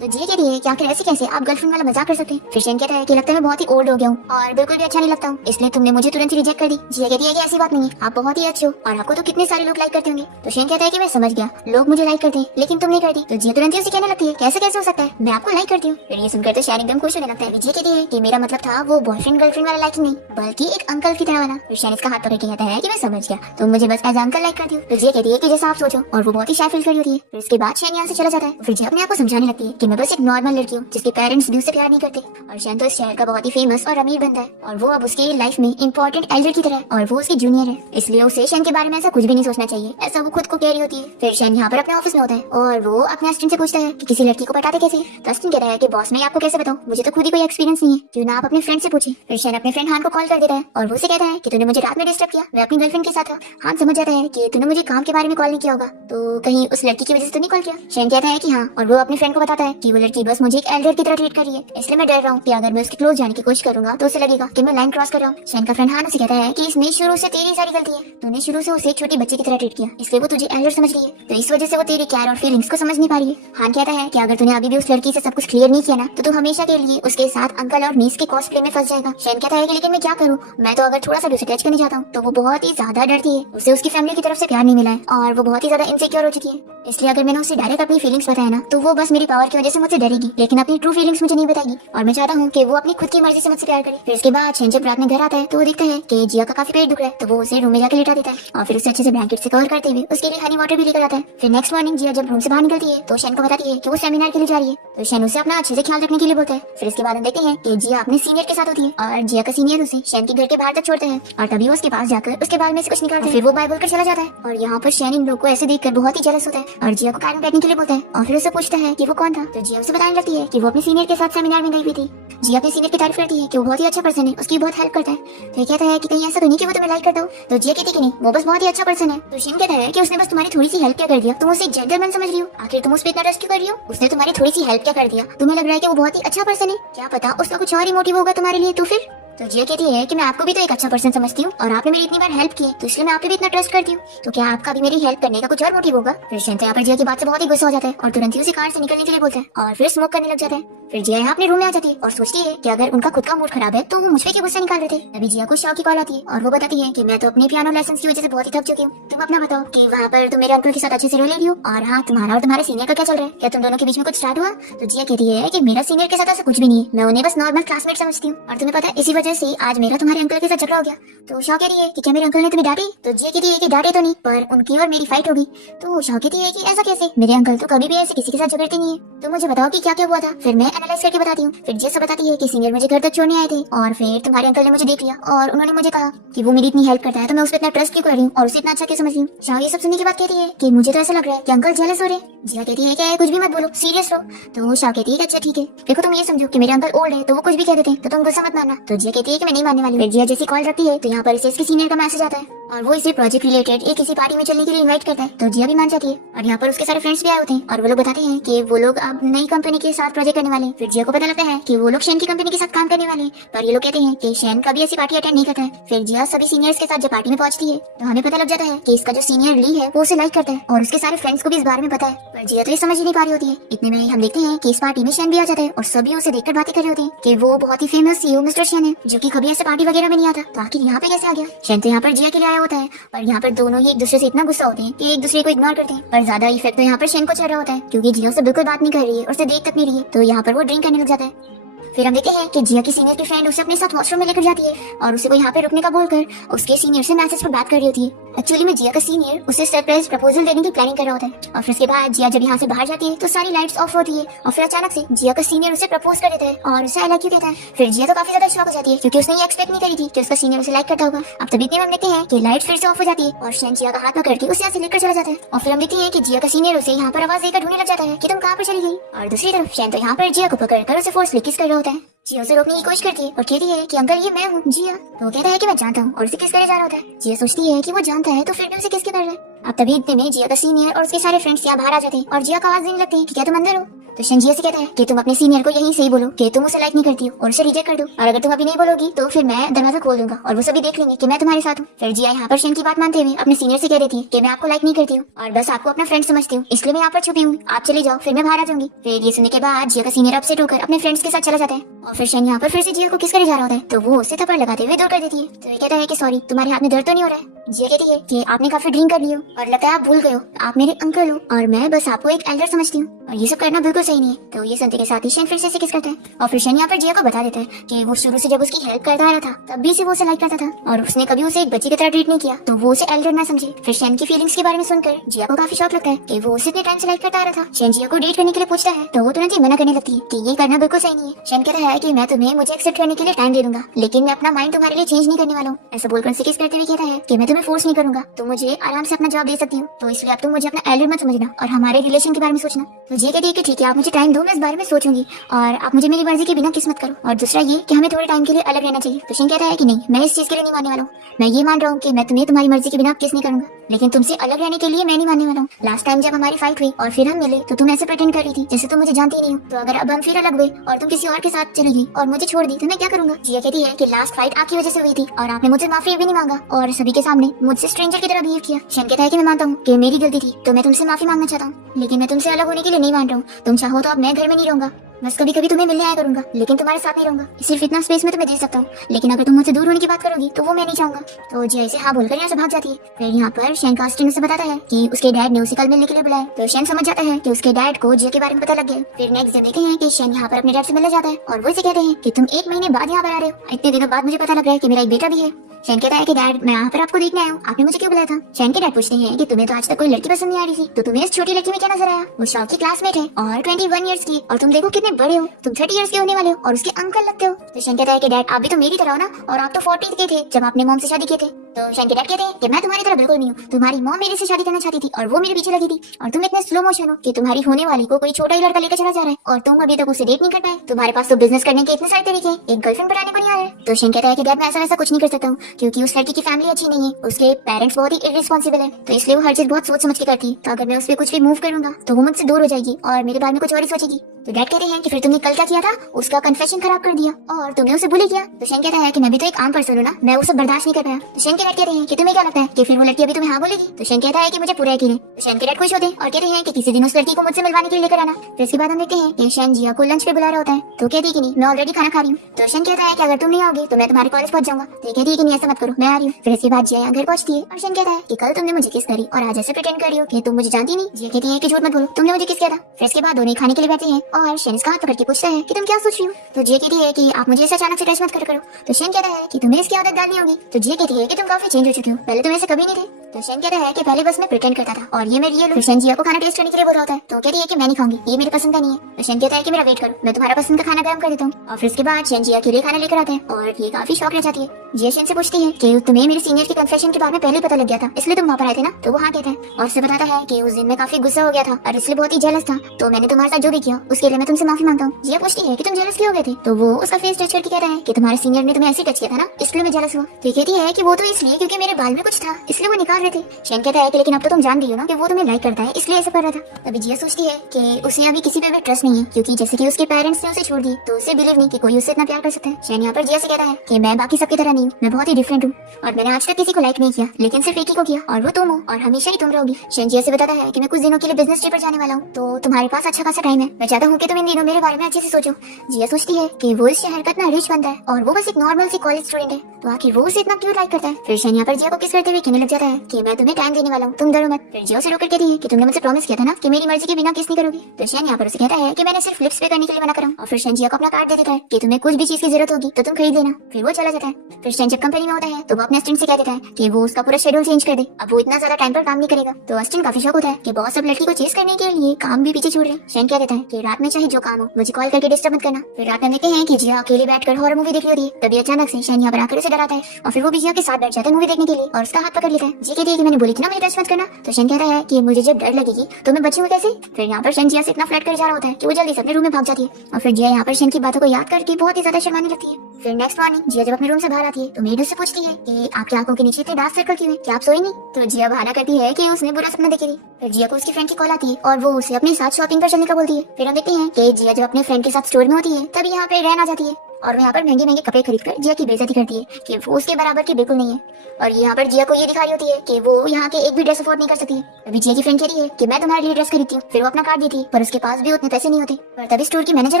तो जिया कहती है कि आखिर ऐसे कैसे आप गर्लफ्रेंड वाला मजाक कर सकते हैं। फिर शैन कहता है कि लगता है मैं बहुत ही ओल्ड हो गया हूँ और बिल्कुल भी अच्छा नहीं लगता हूँ इसलिए तुमने मुझे तुरंत ही रिजेक्ट कर दी। जिया कहती है कि ऐसी बात नहीं है, आप बहुत ही अच्छे हो और आपको तो कितने सारे लोग लाइक करते होंगे। तो शैन कहता है कि मैं समझ गया लोग मुझे लाइक करते हैं लेकिन तुम नहीं करती। तो जिया तुरंत ही उसे कहने लगती है कैसे कैसे हो सकता है मैं आपको लाइक करती हूँ। फिर ये सुनकर तो शैन एकदम खुश होने लगता है। जिया कहती है कि मेरा मतलब था वो बॉयफ्रेंड गर्लफ्रेंड वाला लाइकिंग नहीं बल्कि एक अंकल की तरह वाला। फिर शैन इसका हाथ पकड़ के कहता है कि मैं समझ गया तुम मुझे बस एज अंकल लाइक करती हो। तो जिया कहती है कि जैसा आप सोचो और वो बहुत ही शाय फील कर रही होती है। फिर इसके बाद शैन यहाँ से चला जाता है। फिर जिया अपने आप को समझाने लगती है कि मैं बस एक नॉर्मल लड़की हूँ जिसके पेरेंट्स भी उससे प्यार नहीं करते और शैन तो इस शहर का बहुत ही फेमस और अमीर बनता है और वो अब उसकी लाइफ में इंपॉर्टेंट एल्डर की तरह है और वो उसकी जूनियर है इसलिए उसे शैन के बारे में ऐसा कुछ भी नहीं सोचना चाहिए, ऐसा वो खुद को कह रही होती है। फिर शैन यहाँ पर अपने ऑफिस में होता है और वो अपने असिस्टेंट से पूछता है कि किसी लड़की को पटाते कैसे। तो असिस्टेंट कहता है कि बॉस मैं आपको कैसे बताऊं, मुझे तो खुद ही कोई एक्सपीरियंस नहीं है, क्यों ना आप अपने फ्रेंड से पूछे। फिर शैन अपने फ्रेंड हान को कॉल कर देता है और वो उसे कहता है कि तूने मुझे रात में डिस्टर्ब किया, मैं अपनी गर्लफ्रेंड के साथ था। हान समझ जाता है कि तूने मुझे काम के बारे में कॉल नहीं किया होगा तो कहीं उस लड़की की वजह से तो नहीं कॉल किया। शैन कहता है कि हाँ और वो अपने फ्रेंड को बताता है कि वो लड़की बस मुझे एक एल्डर की तरह ट्रीट कर रही है, इसलिए मैं डर रहा हूँ कि अगर मैं उसके क्लोज जाने की कोशिश करूंगा तो उसे लगेगा कि मैं लाइन क्रॉस कर रहा हूँ। शेन का फ्रेंड हान उसे कहता है कि इसमें शुरू से तेरी सारी गलती है, तूने शुरू से उसे एक छोटी बच्ची की तरह ट्रीट किया, इसलिए वो तुझे एल्डर समझ रही है, तो इस वजह से वो तेरी केयर और फीलिंग्स को समझ नहीं पा रही है। हान कहता है कि अगर तूने अभी भी उस लड़की से सब कुछ क्लियर नहीं किया ना तो तू हमेशा के लिए उसके साथ अंकल और नीस के कॉस्प्ले में फंस जाएगा। शेन कहता है कि लेकिन मैं क्या करूँ, मैं तो अगर थोड़ा सा भी उसे टच करने जाता हूँ तो वो बहुत ही ज्यादा डरती है, उसे उसकी फैमिली की तरफ से प्यार नहीं मिला है और वो बहुत ही ज्यादा इनसिक्योर हो चुकी है, इसलिए अगर मैंने उसे डायरेक्ट अपनी फीलिंग्स बताया ना तो वो बस मेरी पावर की वजह से मुझसे डरेगी, लेकिन अपनी ट्रू फीलिंग्स मुझे नहीं बताएगी और मैं चाहता हूँ कि वो अपनी खुद की मर्जी से मुझसे प्यार करे। फिर इसके बाद शेन जब रात में घर आता है तो वो देखता है कि जिया का काफी पेट दुख रहा है, तो वो उसे रूम में जाकर लेटा देता है और फिर उसे अच्छे से ब्लैंकेट से कवर करते हुए उसके लिए हनी वाटर भी लेकर आता है। फिर नेक्स्ट मॉर्निंग जिया जब रूम से बाहर निकलती है तो शेन को बताती है कि वो सेमिनार के लिए जा रही है, तो शेन उसे अपना अच्छे से ख्याल रखने के लिए बोलता है। फिर इसके बाद हम देखते हैं कि जिया अपने सीनियर के साथ होती है और जिया का सीनियर उसे शेन के घर के बाहर तक छोड़ते हैं और तभी वो उसके पास जाकर उसके बाल में से कुछ निकालता है। फिर वो बाय बोलकर चला जाता है और यहाँ पर शेन इन लोग को ऐसे देखकर बहुत ही जेलस होता है और जिया को कार में बैठने के लिए बोलता है और फिर उससे पूछता है कि वो कौन था, तो जिया उसे बताने लगती है कि वो अपने सीनियर के साथ सेमिनार में गई हुई थी। जिया अपने सीनियर की तारीफ करती है कि वो बहुत ही अच्छा पर्सन है, उसकी बहुत हेल्प करता है, तो ये कहता है कि कहीं ऐसा तो नहीं कि वो तुम्हें लाइक करता हो, तो जिया कहती है कि नहीं वो बस बहुत ही अच्छा पर्सन है, तो शेन कहता है कि उसने बस तुम्हारी थोड़ी सी हेल्प क्या कर दिया, तुम उसे एक जेंटलमैन समझ रही हो, आखिर तुम उस पर इतना ट्रस्ट क्यों कर रही हो, उसने तुम्हारी थोड़ी सी हेल्प क्या कर दिया, तुम्हें लग रहा है कि वो बहुत ही अच्छा पर्सन है, क्या पता उसका कुछ और ही मोटिव होगा तुम्हारे लिए। तो फिर तो जिया कहती है कि मैं आपको भी तो एक अच्छा पर्सन समझती हूँ और आपने मेरी इतनी बार हेल्प की तो इसलिए मैं आप पे भी इतना ट्रस्ट करती हूँ, तो क्या आपका भी मेरी हेल्प करने का कुछ और मोटिव होगा। फिर शेन तो यहाँ पर जिया की बात से बहुत ही गुस्सा हो जाता है और तुरंत ही उसे कार से निकलने के लिए बोलता है और फिर स्मोक करने लग जाता है। फिर जिया यहाँ अपने रूम में आ जाती है और सोचती है कि अगर उनका खुद का मूड खराब है तो वो मुझ पे क्यों गुस्सा निकाल रहे थे। तभी जिया को शॉक की कॉल आती है और वो बताती है कि मैं तो अपने पियानो लेसन की वजह से बहुत ही थक चुकी हूँ, तुम अपना बताओ कि वहाँ पर तुम मेरे अंकल के साथ अच्छे से रह ले रही हो, और हाँ तुम्हारा और तुम्हारे सीनियर का क्या चल रहा है, क्या तुम दोनों के बीच में कुछ स्टार्ट हुआ। तो जिया कहती है कि मेरा सीनियर के साथ ऐसा कुछ भी नहीं है, मैं उन्हें बस नॉर्मल क्लासमेट समझती हूँ और तुम्हें पता है इसी वजह से आज मेरा तुम्हारे अंकल के साथ झगड़ा हो गया। तो शॉक कह रही है कि क्या मेरे अंकल ने तुम्हें डांटी, तो जिया कहती है कि डांटे तो नहीं पर उनकी और मेरी फाइट होगी। तो शॉक कहती है कि ऐसा कैसे, मेरे अंकल तो कभी भी ऐसे किसी के साथ झगड़ते नहीं है, तो मुझे बताओ कि क्या क्या हुआ था। फिर मैं एनालाइज करके बताती हूँ। फिर जिया सब बताती है कि सीनियर मुझे घर तक छोड़ने आए थे और फिर तुम्हारे अंकल ने मुझे देख लिया और उन्होंने मुझे कहा कि वो मेरी इतनी हेल्प करता है तो मैं उस पर इतना ट्रस्ट क्यों कर रही हूँ और उसे इतना अच्छा क्यों समझ रही हूँ। शाह ये सब सुनने के बाद कहती है कि मुझे तो ऐसा लग रहा है कि अंकल जेलस हो रहे हैं। जिया कहती है कि कुछ भी मत बोलो, सीरियस रहो। तो शाह कहती है कि अच्छा ठीक है, देखो तुम ये समझो कि मेरे अंकल ओल्ड है तो वो कुछ भी कह देते हैं तो तुम गुस्सा मत मानना। तो जिया कहती है कि मैं नहीं मानने वाली। जिया जैसी कॉल रखती है तो यहाँ पर इसे इसके सीनियर का मैसेज आता है और वो इसे प्रोजेक्ट रिलेटेड एक किसी पार्टी में चलने के लिए इनवाइट करता है, तो जिया भी मान जाती है और यहाँ पर उसके सारे फ्रेंड्स भी आए होते हैं और वो लोग बताते हैं कि वो लोग अब नई कंपनी के साथ प्रोजेक्ट करने वाले हैं। फिर जिया को पता लगता है कि वो लोग शेन की कंपनी के साथ काम करने वाले हैं, पर ये लोग कहते हैं कि शेन कभी ऐसी पार्टी अटेंड नहीं करता है। फिर जिया सभी सीनियर्स के साथ जब पार्टी में पहुंचती है तो हमें पता लग जाता है कि इसका जो सीनियर ली है वो उसे लाइक करता है और उसके सारे फ्रेंड्स को भी इस बारे में पता है, पर जिया तो ये समझ ही नहीं पा रही होती है। इतने में हम देखते हैं कि इस पार्टी में शेन भी आ जाता है और सभी उसे देखकर बातें कर रहे होते हैं कि वो बहुत ही फेमस सीईओ मिस्टर शेन है जो कि कभी ऐसे पार्टी वगैरह में नहीं आता, तो आखिर यहाँ पे कैसे आ गया। शेन तो यहाँ पर जिया के लिए आया होता है और यहाँ पर दोनों ही एक दूसरे से इतना गुस्सा होते हैं कि एक दूसरे को इग्नोर करते हैं, पर ज्यादा इफेक्ट तो यहाँ पर शेन को चल रहा होता है क्योंकि जिया से बिल्कुल बात नहीं कर रही है और उसे देख तक नहीं रही है, तो यहाँ पर वो ड्रिंक करने लग जाता है। फिर हम देखते हैं कि जिया की सीनियर की फ्रेंड उसे अपने साथ वॉशरूम में लेकर जाती है और उसे वो यहाँ पे रुकने का बोलकर उसके सीनियर से मैसेज पर बात कर रही होती है। एक्चुअली में जिया का सीनियर उसे सरप्राइज प्रपोजल देने की प्लानिंग कर रहा होता है और फिर उसके बाद जिया जब यहाँ से बाहर जाती है तो सारी लाइट्स ऑफ होती है और फिर अचानक से जिया का सीनियर उसे प्रपोज कर देता है और उसे आई लाइक यू कहता है। फिर जिया तो काफी ज्यादा शॉक हो जाती है क्योंकि उसने ये एक्सपेक्ट नहीं करी थी कि उसका सीनियर उसे लाइक करता होगा। अब तभी हम देखते हैं कि लाइट फिर से ऑफ हो जाती है और शेन जिया का हाथ पकड़ के उसे यहाँ से लेकर चला जाता है और फिर हम देखते हैं कि जिया का सीनियर उसे यहाँ पर आवाज देकर ढूंढने लग जाता है कि तुम कहाँ पर चली गई, और दूसरी तरफ शेन तो यहाँ पर जिया को पकड़कर उसे फोर्सली किस कर रहा होता है। जिया उसे रोकने की कोशिश करती है और कहती है कि अंकल ये मैं हूँ जिया, तो वो कहता है कि मैं जानता हूँ और उसे किस करे जा रहा होता है। जिया सोचती है कि वो जानता है तो फिर भी उसे किस कर रहा है। अब तभी इतने में जिया का सीनियर और उसके सारे फ्रेंड्स यहाँ बाहर आ जाते हैं और जिया का आवाज देने लगते हैं कि क्या तुम अंदर हो। तो शेन जिया से कहता है कि तुम अपने सीनियर को यहीं से ही बोलो कि तुम उसे लाइक नहीं करती हो और उसे रिजेक्ट कर दो, और अगर तुम अभी नहीं बोलोगी तो फिर मैं दरवाजा खोल दूंगा और वो सभी देख लेंगे कि मैं तुम्हारे साथ हूँ। फिर जिया यहाँ पर शेन की बात मानते हुए अपने सीनियर से कह देती है कि मैं आपको लाइक नहीं करती हूँ और बस आपको अपना फ्रेंड समझती हूँ, इसलिए मैं यहाँ पर छुपी हूँ, आप चले जाओ फिर मैं बाहर आ जाऊंगी। फिर ये सुनने के बाद जिया का सीनियर अपसेट होकर अपने फ्रेंड्स के साथ चला जाता है और फिर शेन यहाँ पर फिर से जिया को किस करे जा रहा होता है, तो वो उसे थप्पड़ लगाते हुए दूर कर देती है। तो ये कहता है कि सॉरी तुम्हारे हाथ में दर्द तो नहीं हो रहा है। जिया कहती है कि आपने काफी ड्रिंक कर ली हो और लगता है आप भूल गए हो आप मेरे अंकल हो और मैं बस आपको एक एल्डर समझती हूँ और ये सब करना बिल्कुल सही नहीं है। तो ये सुनते के साथ ही शेन फिर से किस करता है और फिर शेन यहाँ पर जिया को बता देता है कि वो शुरू से जब उसकी हेल्प करता आ रहा था तब भी से वो उसे लाइक करता था और उसने कभी उसे एक बच्ची की तरह ट्रीट नहीं किया, तो वो उसे एल्डर ना समझे। फिर शेन की फीलिंग्स के बारे में सुनकर जिया को काफी शौक लगता है कि वो उसे इतने टाइम से लाइक करता आ रहा था। शेन जिया को डेट करने के लिए पूछता है तो वो तुरंत ही मना करने लगती है कि ये करना बिल्कुल सही नहीं है। शेन कहता है कि मैं तुम्हें मुझे एक्सेप्ट करने के लिए टाइम दे दूंगा लेकिन मैं अपना माइंड तुम्हारे लिए चेंज नहीं करने वाला हूँ। ऐसा बोलकर उसे किस करते हुए कहता है कि मैं तुम्हें फोर्स नहीं करूंगा, तो मुझे आराम से अपना जवाब दे सकती हूँ, तो इसलिए अब तुम मुझे अपना एल्डर मत समझना और हमारे रिलेशन के बारे में सोचना। तो जिया कहती है कि ठीक है आप मुझे टाइम दो, मैं इस बारे में सोचूंगी और आप मुझे मेरी मर्जी के बिना किस्मत करो, और दूसरा ये कि हमें थोड़े टाइम के लिए अलग रहना चाहिए। तो शेन कहता है कि नहीं मैं इस चीज के लिए नहीं मानने वाला हूँ, मैं ये मान रहा हूँ कि मैं तुम्हें तुम्हारी मर्जी के बिना किस नहीं करूंगा, लेकिन तुमसे अलग रहने के लिए मैं नहीं मानने वाला हूँ। लास्ट टाइम जब हमारी फाइट हुई और फिर हम मिले तो तुम ऐसे प्रेटेंड कर रही थी जैसे तुम मुझे जानती ही नहीं हो। तो अगर अब हम फिर अलग हुए और तुम किसी और के साथ चली गई और मुझे छोड़ दी तो मैं क्या करूंगा? जिया कहती है कि लास्ट फाइट आपकी वजह से हुई थी और आपने मुझसे माफी भी नहीं मांगा और सभी के सामने मुझसे स्ट्रेंजर की तरह बिहेव किया। शन कहता है कि मैं मानता हूँ कि मेरी गलती थी तो मैं तुमसे माफी मांगना चाहता हूँ, लेकिन मैं तुमसे अलग होने के लिए नहीं मान रहा हूँ। तुम चाहो तो अब मैं घर में नहीं रहूंगा, बस कभी कभी तुम्हें मिलने आया करूंगा, लेकिन तुम्हारे साथ नहीं रहूंगा। सिर्फ इतना स्पेस में तुम्हें दे सकता हूँ, लेकिन अगर तुम मुझसे दूर होने की बात करोगी तो वो मैं नहीं चाहूंगा। तो जिया इसे हाँ बोलकर यहाँ से भाग जाती है। फिर यहाँ पर शेन कास्टिंग से बताता है कि उसके डैड ने उसे कल मिलने के लिए बुलाया। तो शेन समझ जाता है कि उसके डैड को जिया के बारे में पता लग गया। फिर नेक्स्ट डे देखते हैं कि शेन यहाँ पर अपने डैड से मिलने जाता है और वो इसे कहते हैं कि तुम 1 महीने बाद यहाँ पर आ रहे हो। इतने दिनों बाद मुझे पता लग रहा है कि मेरा एक बेटा भी है। शेन कहता है कि डैड मैं यहाँ पर आपको देखने आया हूँ, आपने मुझे क्यों बुलाया था? शेन के डैड पूछते हैं कि तुम्हें तो आज तक कोई लड़की पसंद नहीं आ रही थी, तो तुम्हें इस छोटी लड़की में क्या नजर आया? वो शॉप की क्लासमेट है और 21 इयर्स की, और तुम देखो कितने बड़े हो, तुम 30 इयर्स के होने वाले हो और उसके अंकल लगते हो। तो शेन कहता है कि डैड आप भी तो मेरी तरह हो ना, और आप तो 40 के थे जब आपने मॉम से शादी किए थे। तो शेन के डैड कहते हैं कि मैं तुम्हारी तरह बिल्कुल नहीं हूँ, तुम्हारी मॉम मेरे से शादी करना चाहती थी और वो मेरे पीछे लगी थी, और तुम इतने स्लो मोशन हो कि तुम्हारी होने वाली को कोई छोटा ही लड़का लेकर चला जा रहा है और तुम अभी तक उसे डेट नहीं कर पाए। तुम्हारे पास तो बिजनेस करने के इतने सारे तरीके हैं, एक गर्लफ्रेंड बनाने को नहीं आ रहा है। तो शेन कहता है कि डैड मैं ऐसा कुछ नहीं कर सकता हूँ, क्योंकि उस लड़की की फैमिली अच्छी नहीं है, उसके पेरेंट्स बहुत ही इररिस्पॉन्सिबल है, तो इसलिए वो हर चीज बहुत सोच समझ के करती है। तो अगर मैं उस पर कुछ भी मूव करूंगा तो वो मुझसे दूर हो जाएगी और मेरे बारे में कुछ और ही सोचेगी। तो डैड कहते हैं कि फिर तुमने कल क्या किया था? उसका कन्फेशन खराब कर दिया और तुमने उसे बुली किया। तो शेन कहता है कि मैं भी तो एक आम पर्सन हूँ ना, मैं उसे बर्दाश्त नहीं कर पाया। तो शेन के डैड कहते हैं कि तुम्हें क्या लगता है कि फिर वो लड़की अभी तुम्हें हाँ बोलेगी? तो शेन कहता है कि मुझे पूरा यकीन है। तो शेन के डैड खुश होते हैं और कहते हैं कि किसी दिन उस लड़की को मुझसे मिलवाने के लिए लेकर आना। फिर इसके बाद हम देखते हैं कि शेन जिया को लंच पे बुला रहा होता है। तो कहती है कि नहीं मैं ऑलरेडी खाना खा रही हूँ। तो शेन कहता है कि अगर तुम नहीं आओगे तो मैं तुम्हारे कॉलेज पहुंच जाऊंगा। तो कहती है कि नहीं ऐसा मत करो, मैं आ रही हूँ। फिर इसके बाद जिया यहाँ घर पहुंचती है और शेन कहता है कि कल तुमने मुझे किस करी और आज ऐसे प्रिटेंड कर रही हो कि तुम मुझे जानती नहीं। जिया कहती है कि झूठ मत बोलो, तुमने मुझे किस किया था? फिर इसके बाद दोनों खाने के लिए बैठे हैं और शेन इसका हाथ पकड़ के पूछता है कि तुम क्या सोच रही हो? तो जिया कहती है कि आप मुझे ऐसे अचानक से टच मत करो। तो शेन कहता है कि तुम्हें इसकी आदत डालनी होगी। तो जिया कहती है कि तुम काफी चेंज हो चुकी हो, पहले तुम ऐसे कभी नहीं थे। तो शेन कहता है कि पहले बस मैं प्रिटेंड करता था और ये मैं रियल हूं। शेन जिया को खाना टेस्ट करने के लिए बोल रहा होता है। तो कहती है कि मैं नहीं खाऊंगी, ये मेरे पसंद का नहीं है। तो शेन कहता है कि मेरा वेट करो, मैं तुम्हारा पसंद का खाना गर्म कर देता हूँ। और फिर इसके बाद शेन जिया के लिए खाना लेकर आता है और ये काफी शॉक रह जाती है। जिया शेन से पूछती है कि तुम्हें मेरे सीनियर के कन्फेशन के बारे में पहले पता लग गया था, इसलिए तुम वहाँ पर आए थे ना? तो वो हाँ कहता है और उसे बताता है कि उस दिन मैं काफी गुस्सा हो गया था और इसलिए बहुत ही जेलस था, तो मैंने तुम्हारे साथ जो भी किया उसके लिए मैं तुमसे माफी मांगता हूँ। जिया पूछती है कि तुम जेलस क्यों हो गए थे? तो वो उसका फेस टच करके कहता है कि तुम्हारे सीनियर ने तुम्हें ऐसे टच किया था ना, इसलिए मैं जेलस हुआ। तो कहती है कि वो तो इसलिए क्योंकि मेरे बाल में कुछ था, इसलिए वो निकाल रहे थे। शेन कहता है कि लेकिन अब तो तुम जान गई हो ना कि वो तुम्हें लाइक करता है, इसलिए ऐसा कर रहा था। तभी जिया सोचती है कि उसे अभी किसी पे भी ट्रस्ट नहीं है, क्योंकि जैसे कि उसके पेरेंट्स ने उसे छोड़ दी तो उसे बिलीव नहीं कि कोई उससे इतना प्यार कर सकता है। शेन यहाँ पर जिया से कहता है कि मैं बाकी सबकी तरह नहीं हूँ, मैं बहुत ही डिफरेंट हूँ और मैंने आज तक किसी को लाइक नहीं किया, लेकिन सिर्फ एक ही को किया और वो तुम हो और हमेशा ही तुम रहोगी। शेन जिया से बताता है कि मैं कुछ दिनों के लिए बिजनेस ट्रिप पर जाने वाला हूँ, तो तुम्हारे पास अच्छा खासा टाइम है, मैं चाहता हूँ कि तुम इन दिनों मेरे बारे में अच्छे से सोचो। जिया सोचती है कि वो इस शहर का इतना रिच बनता है और वो बस एक नॉर्मल सी कॉलेज स्टूडेंट है, तो आखिर वो उसे इतना क्यों लाइक करता है। फिर शेन यहाँ पर जिया को किस करते हुए कहने लग जाता है कि मैं तुम्हें टाइम देने वाला हूँ, तुम डरो मत। फिर जिया उसे रोक कर कहती है कि तुमने मुझसे प्रॉमिस किया था ना कि मेरी मर्जी के बिना किस नहीं करोगी। तो शेन यहाँ पर उसे कहता है कि मैंने सिर्फ लिप्स पे करने के लिए मना करा, और फिर शेन जिया को अपना कार्ड दे देता है कि तुम्हें कुछ भी चीज की जरूरत होगी तो तुम खरीद लेना। फिर वो चला जाता है। फिर शेन जब कंपनी में होता है तो वो अपने असिस्टेंट से कह देता है कि वो उसका पूरा शेड्यूल चेंज कर दे, अब वो इतना ज्यादा टाइम पर काम नहीं करेगा। तो असिस्टेंट काफी शौक होता है कि बॉस अब लड़की को चेस करने के लिए काम भी पीछे छोड़ रहे। शेन कह देता है कि रात में चाहे जो काम हो मुझे कॉल करके डिस्टर्ब मत करना। फिर रात में देखते हैं कि जिया अकेले बैठकर हॉरर मूवी देख रही होती है, तभी अचानक से शेन यहाँ पर आकर उसे डराता है और फिर वो भी जिया के साथ बैठ जाता है मूवी देखने के लिए और उसका हाथ पकड़ लेता है। जी कहती है कि मैंने बोली थी ना मुझे टच मत करना। तो शेन कहता है कि मुझे जब डर लगेगी तो मैं बचूंगा कैसे। फिर यहाँ पर शेन जिया से इतना फ्लर्ट कर जा रहा होता है कि वो जल्दी से अपने रूम में भाग जाती है और फिर जिया यहाँ पर शेन की बातों को याद करके बहुत ही ज्यादा शर्माने लगती है। फिर नेक्स्ट मॉर्निंग जिया जब अपने रूम से बाहर आती है तो मेड उससे पूछती है कि आपकी आंखों के नीचे इतने डार्क सर्कल क्यों है, क्या आप सोई नहीं? तो जिया बहाना करती है कि उसने बुरा सपना देखी थी। फिर जिया को उसकी फ्रेंड की कॉल आती है और वो उसे अपने साथ शॉपिंग पर चलने का बोलती है। फिर हम देखते हैं कि जिया जब अपने फ्रेंड के साथ स्टोर में होती है तभी यहाँ पे रहन आ जाती है और वो यहाँ पर महंगे महंगे कपड़े खरीदकर जिया की बेइज्जती करती है कि वो उसके बराबर की बिल्कुल नहीं है, और यहाँ पर जिया को ये दिखा रही होती है कि वो यहाँ के एक भी ड्रेस अफोर्ड नहीं कर सकती है। अभी जिया की फ्रेंड कह रही है कि मैं तुम्हारे लिए ड्रेस खरीदती हूँ। फिर वो अपना कार्ड देती है पर उसके पास भी उतने पैसे नहीं होते। पर तभी स्टोर की मैनेजर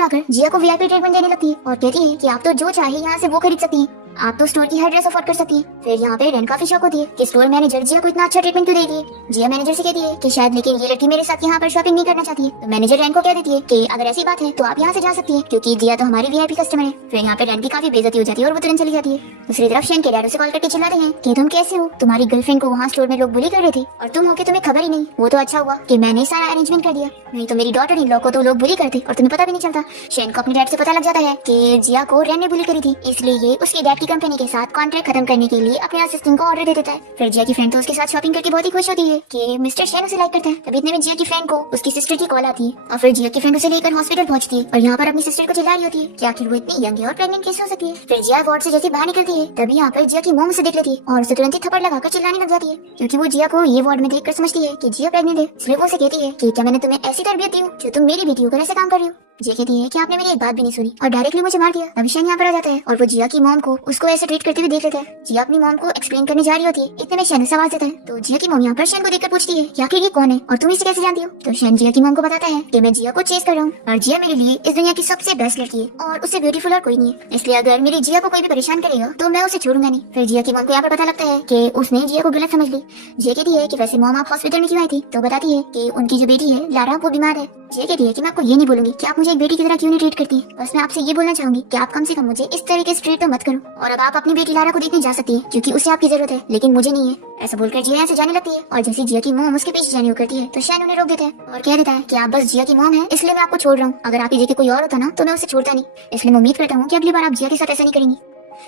आकर जिया को वीआईपी ट्रीटमेंट देने लगती है और कहती है कि आप तो जो चाहे यहाँ से वो खरीद सकती है, आप तो स्टोर की हर ड्रेस अफोर्ड कर सकती है। फिर यहाँ पे रेन काफी शौक होती है कि स्टोर मैनेजर जिया को इतना अच्छा ट्रीटमेंट क्यों दे रही है। जिया मैनेजर से कहती है कि शायद लेकिन ये लड़की मेरे साथ यहाँ पर शॉपिंग नहीं करना चाहती है। तो मैनेजर रेन को कह देती है कि अगर ऐसी बात है तो आप यहाँ से जा सकती है क्योंकि जिया तो हमारी वीआईपी कस्टमर है। फिर यहाँ पे रेन की काफी बेइज्जती हो जाती है और वो तुरंत चली जाती है। दूसरी तरफ शेन के डैड उसे कॉल करके चिल्लाते हैं कि तुम कैसे हो, तुम्हारी गर्लफ्रेंड को वहाँ स्टोर में लोग बुली कर रहे थे और तुम हो के तुम्हें खबर ही नहीं। वो तो अच्छा हुआ कि मैंने सारा अरेंजमेंट कर दिया, नहीं तो मेरी डॉटर इन लॉ को तो लोग बुली करते और तुम्हें पता भी नहीं चलता। शेन को अपने डैड से पता लग जाता है कि जिया को रेन ने बुली करी थी, इसलिए ये उसके डैड की कंपनी के साथ कॉन्ट्रैक्ट खत्म करने के लिए अपने असिस्टेंट को ऑर्डर दे देता है। फिर जिया की फ्रेंड तो उसके साथ शॉपिंग करके बहुत ही खुश होती है कि मिस्टर शेन उसे लाइक करता है। तभी इतने में जिया की फ्रेंड को उसकी सिस्टर की कॉल आती है और फिर जिया की फ्रेंड उसे लेकर हॉस्पिटल पहुंचती है और यहाँ पर अपनी सिस्टर को चिल्ला रही होती है कि आखिर वो इतनी यंग है और प्रेग्नेंट कैसे हो सकती है। फिर जिया वार्ड से जैसे बाहर निकलती है तभी यहाँ पर जिया की मॉम उसे देख लेती है और उसे तुरंत ही थप्पड़ लगाकर चिल्लाने लग जाती है, क्योंकि वो जिया को ये वार्ड में देखकर समझती है कि जिया प्रेग्नेंट है। इसलिए वो उसे कहती है कि क्या मैंने तुम्हें ऐसी तरबियत दी हूँ जो तुम मेरी बेटी होकर ऐसे काम कर रही हो। जिया कहती है कि आपने मेरी एक बात भी नहीं सुनी और डायरेक्टली मुझे मार दिया। तभी शेन यहाँ पर आ जाता है और वो जिया की मॉम को उसको ऐसे ट्रीट करते हुए देख लेता है। जिया अपनी मॉम को एक्सप्लेन करने जा रही होती है, इतने में शेन उसे आवाज देता है। तो जिया की मॉम यहाँ पर शेन को देखकर पूछती है कि आखिर ये कौन है और तुम इसे कैसे जानती हो। तो शेन जिया की मॉम को बताता है कि मैं जिया को चेस कर रहा हूँ और जिया मेरे लिए इस दुनिया की सबसे बेस्ट लड़की है और उससे ब्यूटीफुल और कोई नहीं है, इसलिए अगर मेरी जिया को कोई भी परेशान करेगा तो मैं उसे छोड़ूंगा नहीं। फिर जिया की मॉम को यहाँ पर पता लगता है कि उसने जिया को गलत समझ ली। जिया कहती है कि वैसे मॉम आप हॉस्पिटल में क्यों आई थी, तो बताती है कि उनकी जो बेटी है लारा वो बीमार है। जिया कहती है कि मैं आपको ये नहीं बोलूंगी कि आप मुझे एक बेटी की तरह क्यों नहीं ट्रीट करती, बस मैं आपसे ये बोलना चाहूंगी कि आप कम से कम मुझे इस तरीके से ट्रीट तो मत करो। और अब आप अपनी बेटी लारा को देखने जा सकती है क्योंकि उसे आपकी जरूरत है, लेकिन मुझे नहीं है। ऐसा बोलकर जिया यहाँ से जाने लगती है और जैसे जिया की मॉम उसके पीछे जाने को करती है तो शैन उन्हें रोक देता है और कह देता है कि आप बस जिया की मॉम है इसलिए मैं आपको छोड़ रहा हूँ, अगर आपकी जगह कोई और होता ना तो मैं उसे छोड़ता नहीं, इसलिए मैं उम्मीद करता हूँ कि अगली बार आप जिया के साथ ऐसा नहीं करेंगी।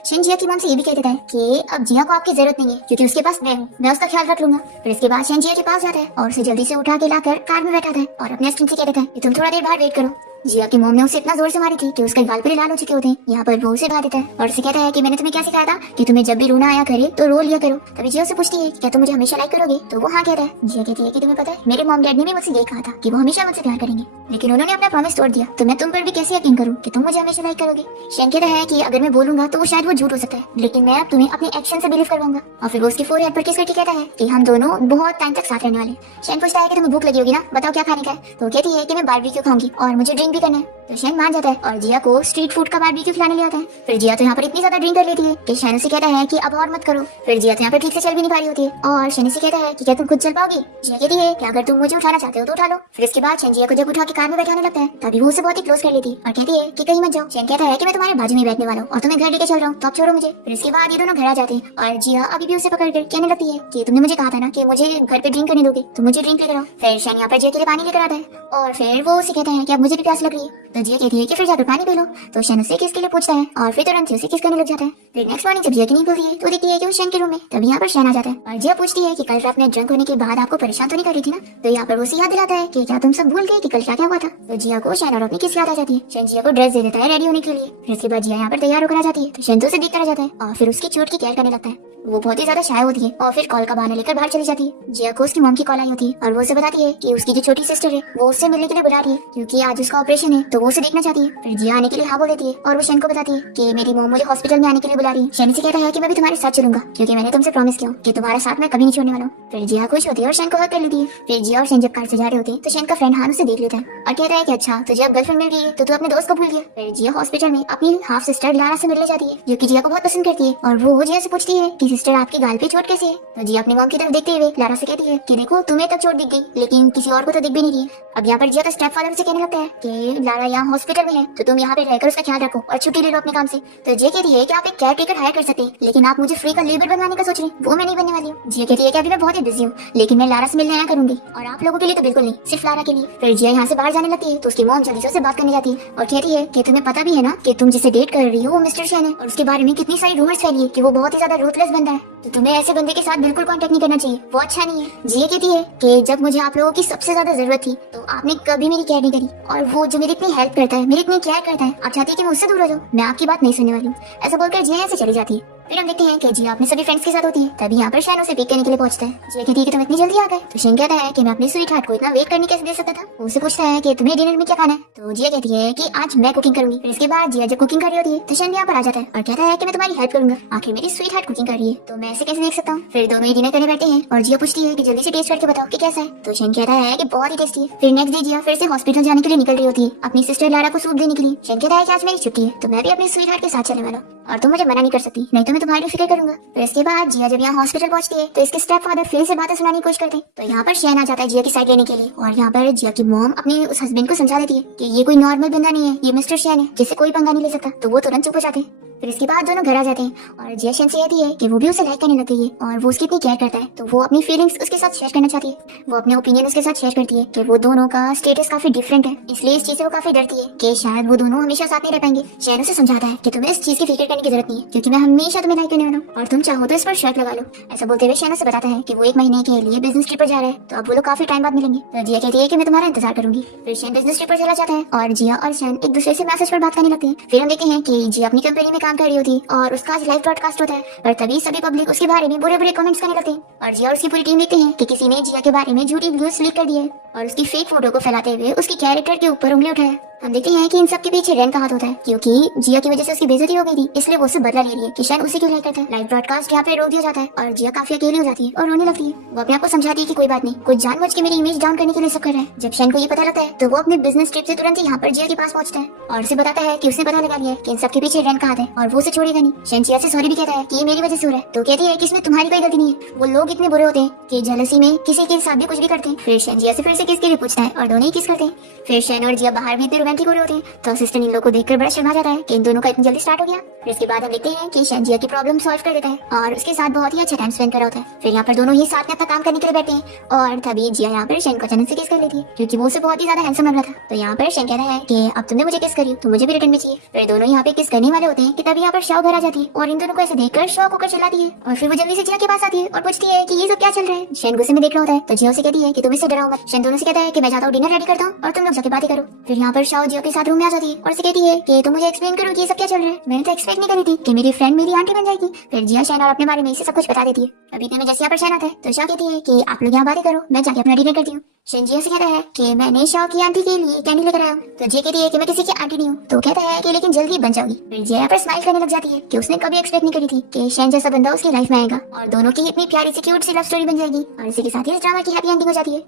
शेन जिया की मॉम से ये भी कह देता है कि अब जिया को आपकी जरूरत नहीं है क्योंकि उसके पास मैं हूँ, मैं उसका ख्याल रख लूंगा। फिर इसके बाद शेन जिया के पास जाता है और उसे जल्दी से उठा के लाकर कार में बैठाता है और अपने असिस्टेंट से कह देता है कि तुम थोड़ा देर बाहर वेट करो। जिया की मॉम ने उसे इतना जोर से मारी थी कि उसके गाल पर लाल हो चुके होते हैं। यहाँ पर वो उसे भगा देता है और उसे कहता है कि मैंने तुम्हें क्या सिखाया था कि तुम्हें जब भी रोना आया करे तो रो लिया करो। तभी जिया से पूछती है कि क्या तुम मुझे हमेशा लाइक करोगे, तो वो हाँ कहता है। जिया कहती है कि तुम्हें पता है मेरे मॉम डैड ने भी मुझसे यही कहा था कि वो हमेशा मुझसे प्यार करेंगे, लेकिन उन्होंने अपना प्रॉमिस तोड़ दिया, तो मैं तुम पर भी कैसे यकीन करूँ कि तुम मुझे हमेशा लाइक करोगे। शेन कहता है कि अगर मैं बोलूंगा तो वो शायद वो झूठ हो सकता है, लेकिन मैं अब तुम्हें अपने एक्शन से बिलीव करवाऊंगा। और फिर वो उसके फोरहेड पर किस करके कहता है कि हम दोनों बहुत टाइम तक साथ रहने वाले। शेन पूछता है कि तुम्हें भूख लगी होगी ना, बताओ क्या खाने का है, तो कहती है कि मैं बारबेक्यू खाऊंगी और मुझे ड्रिंक भी करना है। तो शेन मान जाता है और जिया को स्ट्रीट फूड का बारबेक्यू खिलाने ले आता है। फिर जिया तो यहाँ पर इतनी ज्यादा ड्रिंक कर लेती है कि शेन उसे कहता है कि अब और मत करो। फिर जिया तो यहाँ पर ठीक से चल भी नहीं पा रही होती है और शेन से कहता है कि क्या तुम खुद चल पाओगी। जिया कहती है कि अगर तुम मुझे उठाना चाहते हो तो उठा लो। फिर इसके बाद शेन जिया को जब उठा के कार में बैठाने लगता है तभी वो उसे बहुत ही क्लोज कर लेती है और कहती है कि कहीं मत जाओ। शेन कहता है कि मैं तुम्हारे बाजू में बैठने वाला हूँ और तुम्हें घर लेके चल रहा हूँ, तो अब छोड़ो मुझे। फिर इसके बाद ये दोनों घर आ जाते हैं और जिया अभी भी उसे पकड़ कर कहने लगती है कि तुमने मुझे कहा था ना कि मुझे घर पे ड्रिंक करने दोगे, तो मुझे ड्रिंक लेकर आओ। फिर शेन यहाँ पर जिया के लिए पानी लेकर आता है और फिर वो उसे कहता है कि अब मुझे भी प्यास लग रही है। तो जिया कहती है कि फिर जाकर पानी पी लो। तो शेन उससे किस के लिए पूछता है और फिर तुरंत उसे किस करने लग जाता है। फिर नेक्स्ट मॉर्निंग जब जिया की नींद खुलती है तो देखती है कि वो शेन के रूम में। तभी यहाँ पर शेन आ जाता है और जिया पूछती है कि कल रात में ड्रंक होने के बाद आपको परेशान तो नहीं कर रही थी ना, तो यहाँ पर वो उसे याद दिलाता है कि क्या तुम सब भूल गए कि कल क्या क्या हुआ था। तो जिया को शेन और अपनी किस याद आ जाती है। शेन जिया को ड्रेस दे देता है रेडी होने के लिए। फिर इसके बाद जिया यहाँ पर तैयार होकर आ जाती है तो शेन तो उसे देखकर आ जाता है और फिर उसकी चोट की केयर करने लगता है। वो बहुत ही ज्यादा शाय होती है और फिर कॉल का बहाना लेकर बाहर चली जाती है। जिया को उसकी मॉम की कॉल आई होती है और वो उसे बताती है कि उसकी जो छोटी सिस्टर है वो उससे मिलने के लिए बुला रही है क्योंकि आज उसका ऑपरेशन है, तो वो उसे देखना चाहती है। फिर जिया आने के लिए हाँ बोल देती है और वो शेन को बताती है कि मेरी मॉम मुझे हॉस्पिटल में आने के लिए बुला रही है। शेन से कहता है कि मैं भी तुम्हारे साथ चलूंगा क्योंकि मैंने तुमसे प्रॉमिस किया कि तुम्हारे साथ मैं कभी नहीं छोड़ने वाला हूँ। फिर जिया खुश होती है और शेन को हक कर लेती है। फिर जिया और शेन जब कार से जा रहे होते हैं तो शेन का फ्रेंड हान उसे देख लेता है और कहता है कि अच्छा तुझे अब गर्लफ्रेंड मिल गई है तो तू अपने दोस्त को भूल गया। फिर जिया हॉस्पिटल में अपनी हाफ सिस्टर लारा से मिलने जाती है जो कि जिया को बहुत पसंद करती है और वो जिया से पूछती है कि सिस्टर आपकी गाल पे चोट कैसी है। तो जिया अपनी मॉम की तरफ देखते हुए लारा से कहती है कि देखो तुम्हें तक चोट दिख गई लेकिन किसी और को तो दिख भी नहीं रही। अब यहाँ पर जिया का स्टेप फादर से कहने लगता है कि लारा यहाँ हॉस्पिटल में है तो तुम यहाँ पे रहकर उसका ख्याल रखो और छुट्टी ले लो अपने काम से। तो जिया कहती है कि आप एक केयर टेकर हायर कर सकते हैं लेकिन आप मुझे फ्री का लेबर बनवाने का सोच रहे हैं, वो मैं नहीं बनने वाली हूँ। जिया कहती है कि अभी मैं बहुत ही बिजी हूँ लेकिन मैं लारा से मिलने आया करूंगी और आप लोगों के लिए तो बिल्कुल नहीं, सिर्फ लारा के लिए। फिर जिया यहाँ से बाहर जाने लगती है तो उसकी मॉम जल्दी से उससे बात करने जाती है और कहती है कि तुम्हें पता भी है ना कि तुम जिसे डेट कर रही हो वो मिस्टर शेन है और उसके बारे में कितनी सारी रूमर्स फैली है कि वो बहुत ही ज्यादा रूथलेस बंदा है, तो तुम्हें ऐसे बंदे के साथ बिल्कुल कांटेक्ट नहीं करना चाहिए, वो अच्छा नहीं है। जिया कहती है कि जब मुझे आप लोगों की सबसे ज्यादा जरूरत थी तो आपने कभी मेरी केयर नहीं करी और वो जो मेरी इतनी हेल्प करता है, मेरी इतनी केयर करता है, आप चाहती है कि मैं उससे दूर हो जाऊं, मैं आपकी बात नहीं सुनने वाली हूँ। ऐसा बोलकर जिया यहाँ से चली जाती है। फिर हम देखते हैं कि जिया अपने सभी फ्रेंड्स के साथ होती है। तभी यहाँ पर शेन उसे पिक करने के लिए पहुंचता है। जिया कहती है कि तुम इतनी जल्दी आ गए। तो शेन कहता है कि मैं अपनी स्वीट हार्ट को इतना वेट करने कैसे दे सकता था। वो उससे पूछता है कि तुम्हें डिनर में क्या खाना है। तो जिया कहती है कि आज मैं कुकिंग करूंगी। फिर इसके बाद जिया जब कुकिंग कर रही होती है तो शेन भी यहाँ पर आ जाता है और कहता है कि मैं तुम्हारी हेल्प करूंगा, आखिर मेरी स्वीट हार्ट कुकिंग कर रही है तो मैं ऐसे कैसे देख सकता हूँ। फिर दोनों ही डिनर करने बैठे हैं और जिया पूछती है कि जल्दी से टेस्ट करके बताओ कि कैसा है। तो शेन कहता है कि बहुत ही टेस्टी है। फिर नेक्स्ट डे जिया फिर से हॉस्पिटल जाने के लिए निकल रही होती है अपनी सिस्टर लारा को सूप देने के लिए। शेन कहता है कि आज मेरी छुट्टी है तो मैं भी अपनी स्वीट हार्ट के साथ चलने वाला हूँ और तुम मुझे मना नहीं कर सकती, नहीं तो मैं तुम्हारी फिक्र करूंगा। फिर इसके बाद जिया जब यहाँ हॉस्पिटल पहुंचती है तो इसके स्टेप फादर फिर से बातें सुनाने की कोशिश करते हैं। तो यहाँ पर शेन आ जाता है जिया की साइड लेने के लिए और यहाँ पर जिया की मॉम अपने उस हस्बैंड को समझा देती है कि ये कोई नॉर्मल बंदा नहीं है, ये मिस्टर शेन है जिससे कोई पंगा नहीं ले सकता। तो वो तुरंत चुप हो जाते हैं। फिर इसके बाद दोनों घर आ जाते हैं और जिया शेन से कहती है कि वो भी उसे लाइक करने लग गई है और वो उसकी इतनी केयर करता है, तो वो अपनी फीलिंग्स उसके साथ शेयर करना चाहती है। वो अपने ओपिनियन उसके साथ शेयर करती है कि वो दोनों का स्टेटस काफी डिफरेंट है, इसलिए इस चीज से वो काफी डरती है कि शायद वो दोनों हमेशा साथ नहीं रह पाएंगे। शेन उसे समझाता है कि तुम्हें इस चीज की फिक्र करने की जरूरत नहीं है, क्योंकि मैं हमेशा तुम्हें लाइक करने वाला हूँ और तुम चाहो तो इस पर शर्त लगा लो। ऐसा बोलते हुए शेन उसे बताता है कि वो 1 महीने के लिए बिजनेस ट्रिप पर जा रहा है, तो अब वो लोग काफी टाइम बाद मिलेंगे। तो जिया कहती है कि मैं तुम्हारा इंतजार करूंगी। फिर शेन बिजनेस ट्रिप पर चला जाता है और जिया और शेन एक दूसरे से मैसेज पर बात करने लगते हैं। फिर हम देखते हैं कि जिया अपनी कंपनी में काम कर रही होती है और उसका आज लाइव ब्रॉडकास्ट होता है, पर तभी सभी पब्लिक उसके बारे में बुरे बुरे कमेंट्स करने लगते हैं और जिया और उसकी पूरी टीम देखते हैं कि किसी ने जिया के बारे में झूठी न्यूज़ लीक कर दी है और उसकी फेक फोटो को फैलाते हुए उसकी कैरेक्टर के ऊपर उंगली उठाया। हम देखते हैं कि इन सब के पीछे रैन का हाथ होता है, क्योंकि जिया की वजह से उसकी बेइज्जती हो गई थी, इसलिए वो उससे बदला ले रही है कि शायद उसी क्यों लाइक करता है। लाइव ब्रॉडकास्ट यहाँ पे रोक दिया जाता है और जिया काफी अकेली हो जाती है और रोने लगती है। वो अपने आप को समझाती है कि कोई बात नहीं, कुछ जानबूझ के मेरी इमेज डाउन करने के लिए सब कर रहा है। जब शैन को ये पता लगता है तो वो अपने बिजनेस ट्रिप से तुरंत ही यहाँ पर जिया के पास पहुंचता है और उसे बताता है कि उसने पता लगा लिया है कि इन सब के पीछे रैन का हाथ है और वो उसे छोड़ेगा नहीं। शैन जिया से सॉरी भी कहता है कि ये मेरी वजह से हो रहा है, तो कहती है कि इसमें तुम्हारी कोई गलती नहीं है। वो लोग इतने बुरे होते हैं कि जेलसी में किसी के साथ भी कुछ भी करते हैं। फिर शैन जिया से फिर से किस के लिए पूछता है और दोनों ही किस करते हैं। फिर शैन और जिया बाहर भी इतने रोमांटिक हो रहे होते हैं, तो असिस्टेंट इन लोगों को देखकर बड़ा शर्मा जाता है कि इन दोनों का इतनी जल्दी स्टार्ट हो गया। फिर इसके बाद हम देखते हैं कि शैन जिया की प्रॉब्लम सॉल्व कर देता है और उसके साथ बहुत ही अच्छा टाइम स्पेंड कर रहा होता है। फिर यहाँ पर दोनों ही साथ में अपना काम करने के लिए बैठते हैं और तभी जिया यहाँ पर शैन को अचानक से किस कर लेती है, क्योंकि वो उसे बहुत ही ज्यादा हैंडसम लग रहा था। तो यहाँ पर शैन कहता है कि अब तुमने मुझे किस करी तो मुझे भी रिटर्न में चाहिए। फिर दोनों यहाँ पे किस करने वाले होते हैं कि तभी यहाँ पर शॉ घर आ जाती है और इन दोनों को ऐसे देखकर शॉक होकर चिल्लाती है और फिर वो जल्दी से जिया के पास आती है और पूछती है कि ये सब क्या चल रहा है। शैन गुस्से में देख रहा होता है, तो जिया से कहती है कि तुम इससे डराओ मत। शैन दोनों से कहता है कि मैं जाता हूँ डिनर रेडी करता हूँ और तुम लोग जाके बातें करो। फिर यहाँ पर शॉ जिया के साथ रूम में आ जाती है और उसे कहती है कि तुम मुझे एक्सप्लेन करो कि ये सब क्या चल रहा है। मैंने तो एक्सपेक्ट नहीं करी थी कि मेरी फ्रेंड मेरी आंटी बन जाएगी। फिर जिया शैन और अपने बारे में इसे सब कुछ बता देती है। अभी इतने में जैसे यहाँ पर शैन आता है तो शॉ कहती है कि आप लोग यहाँ बातें करो, मैं जाके अपना डिनर करती हूँ। शैन जिया से कहता है कि मैंने शॉ की आंटी के लिए कैंडी लेकर आया हूँ, तो जिया कहती है कि मैं किसी की आंटी नहीं हूँ, तो कहता है कि लेकिन जल्दी बन जाओगी। फिर जिया यहाँ पर स्माइल करने लग जाती है कि उसने कभी एक्सपेक्ट नहीं करी थी कि शैन जैसा बंदा उसकी लाइफ में आएगा और दोनों की इतनी प्यारी सी क्यूट सी लव स्टोरी बन जाएगी। और इसी के साथ ही इस ड्रामा की हैप्पी एंडिंग हो जाती है।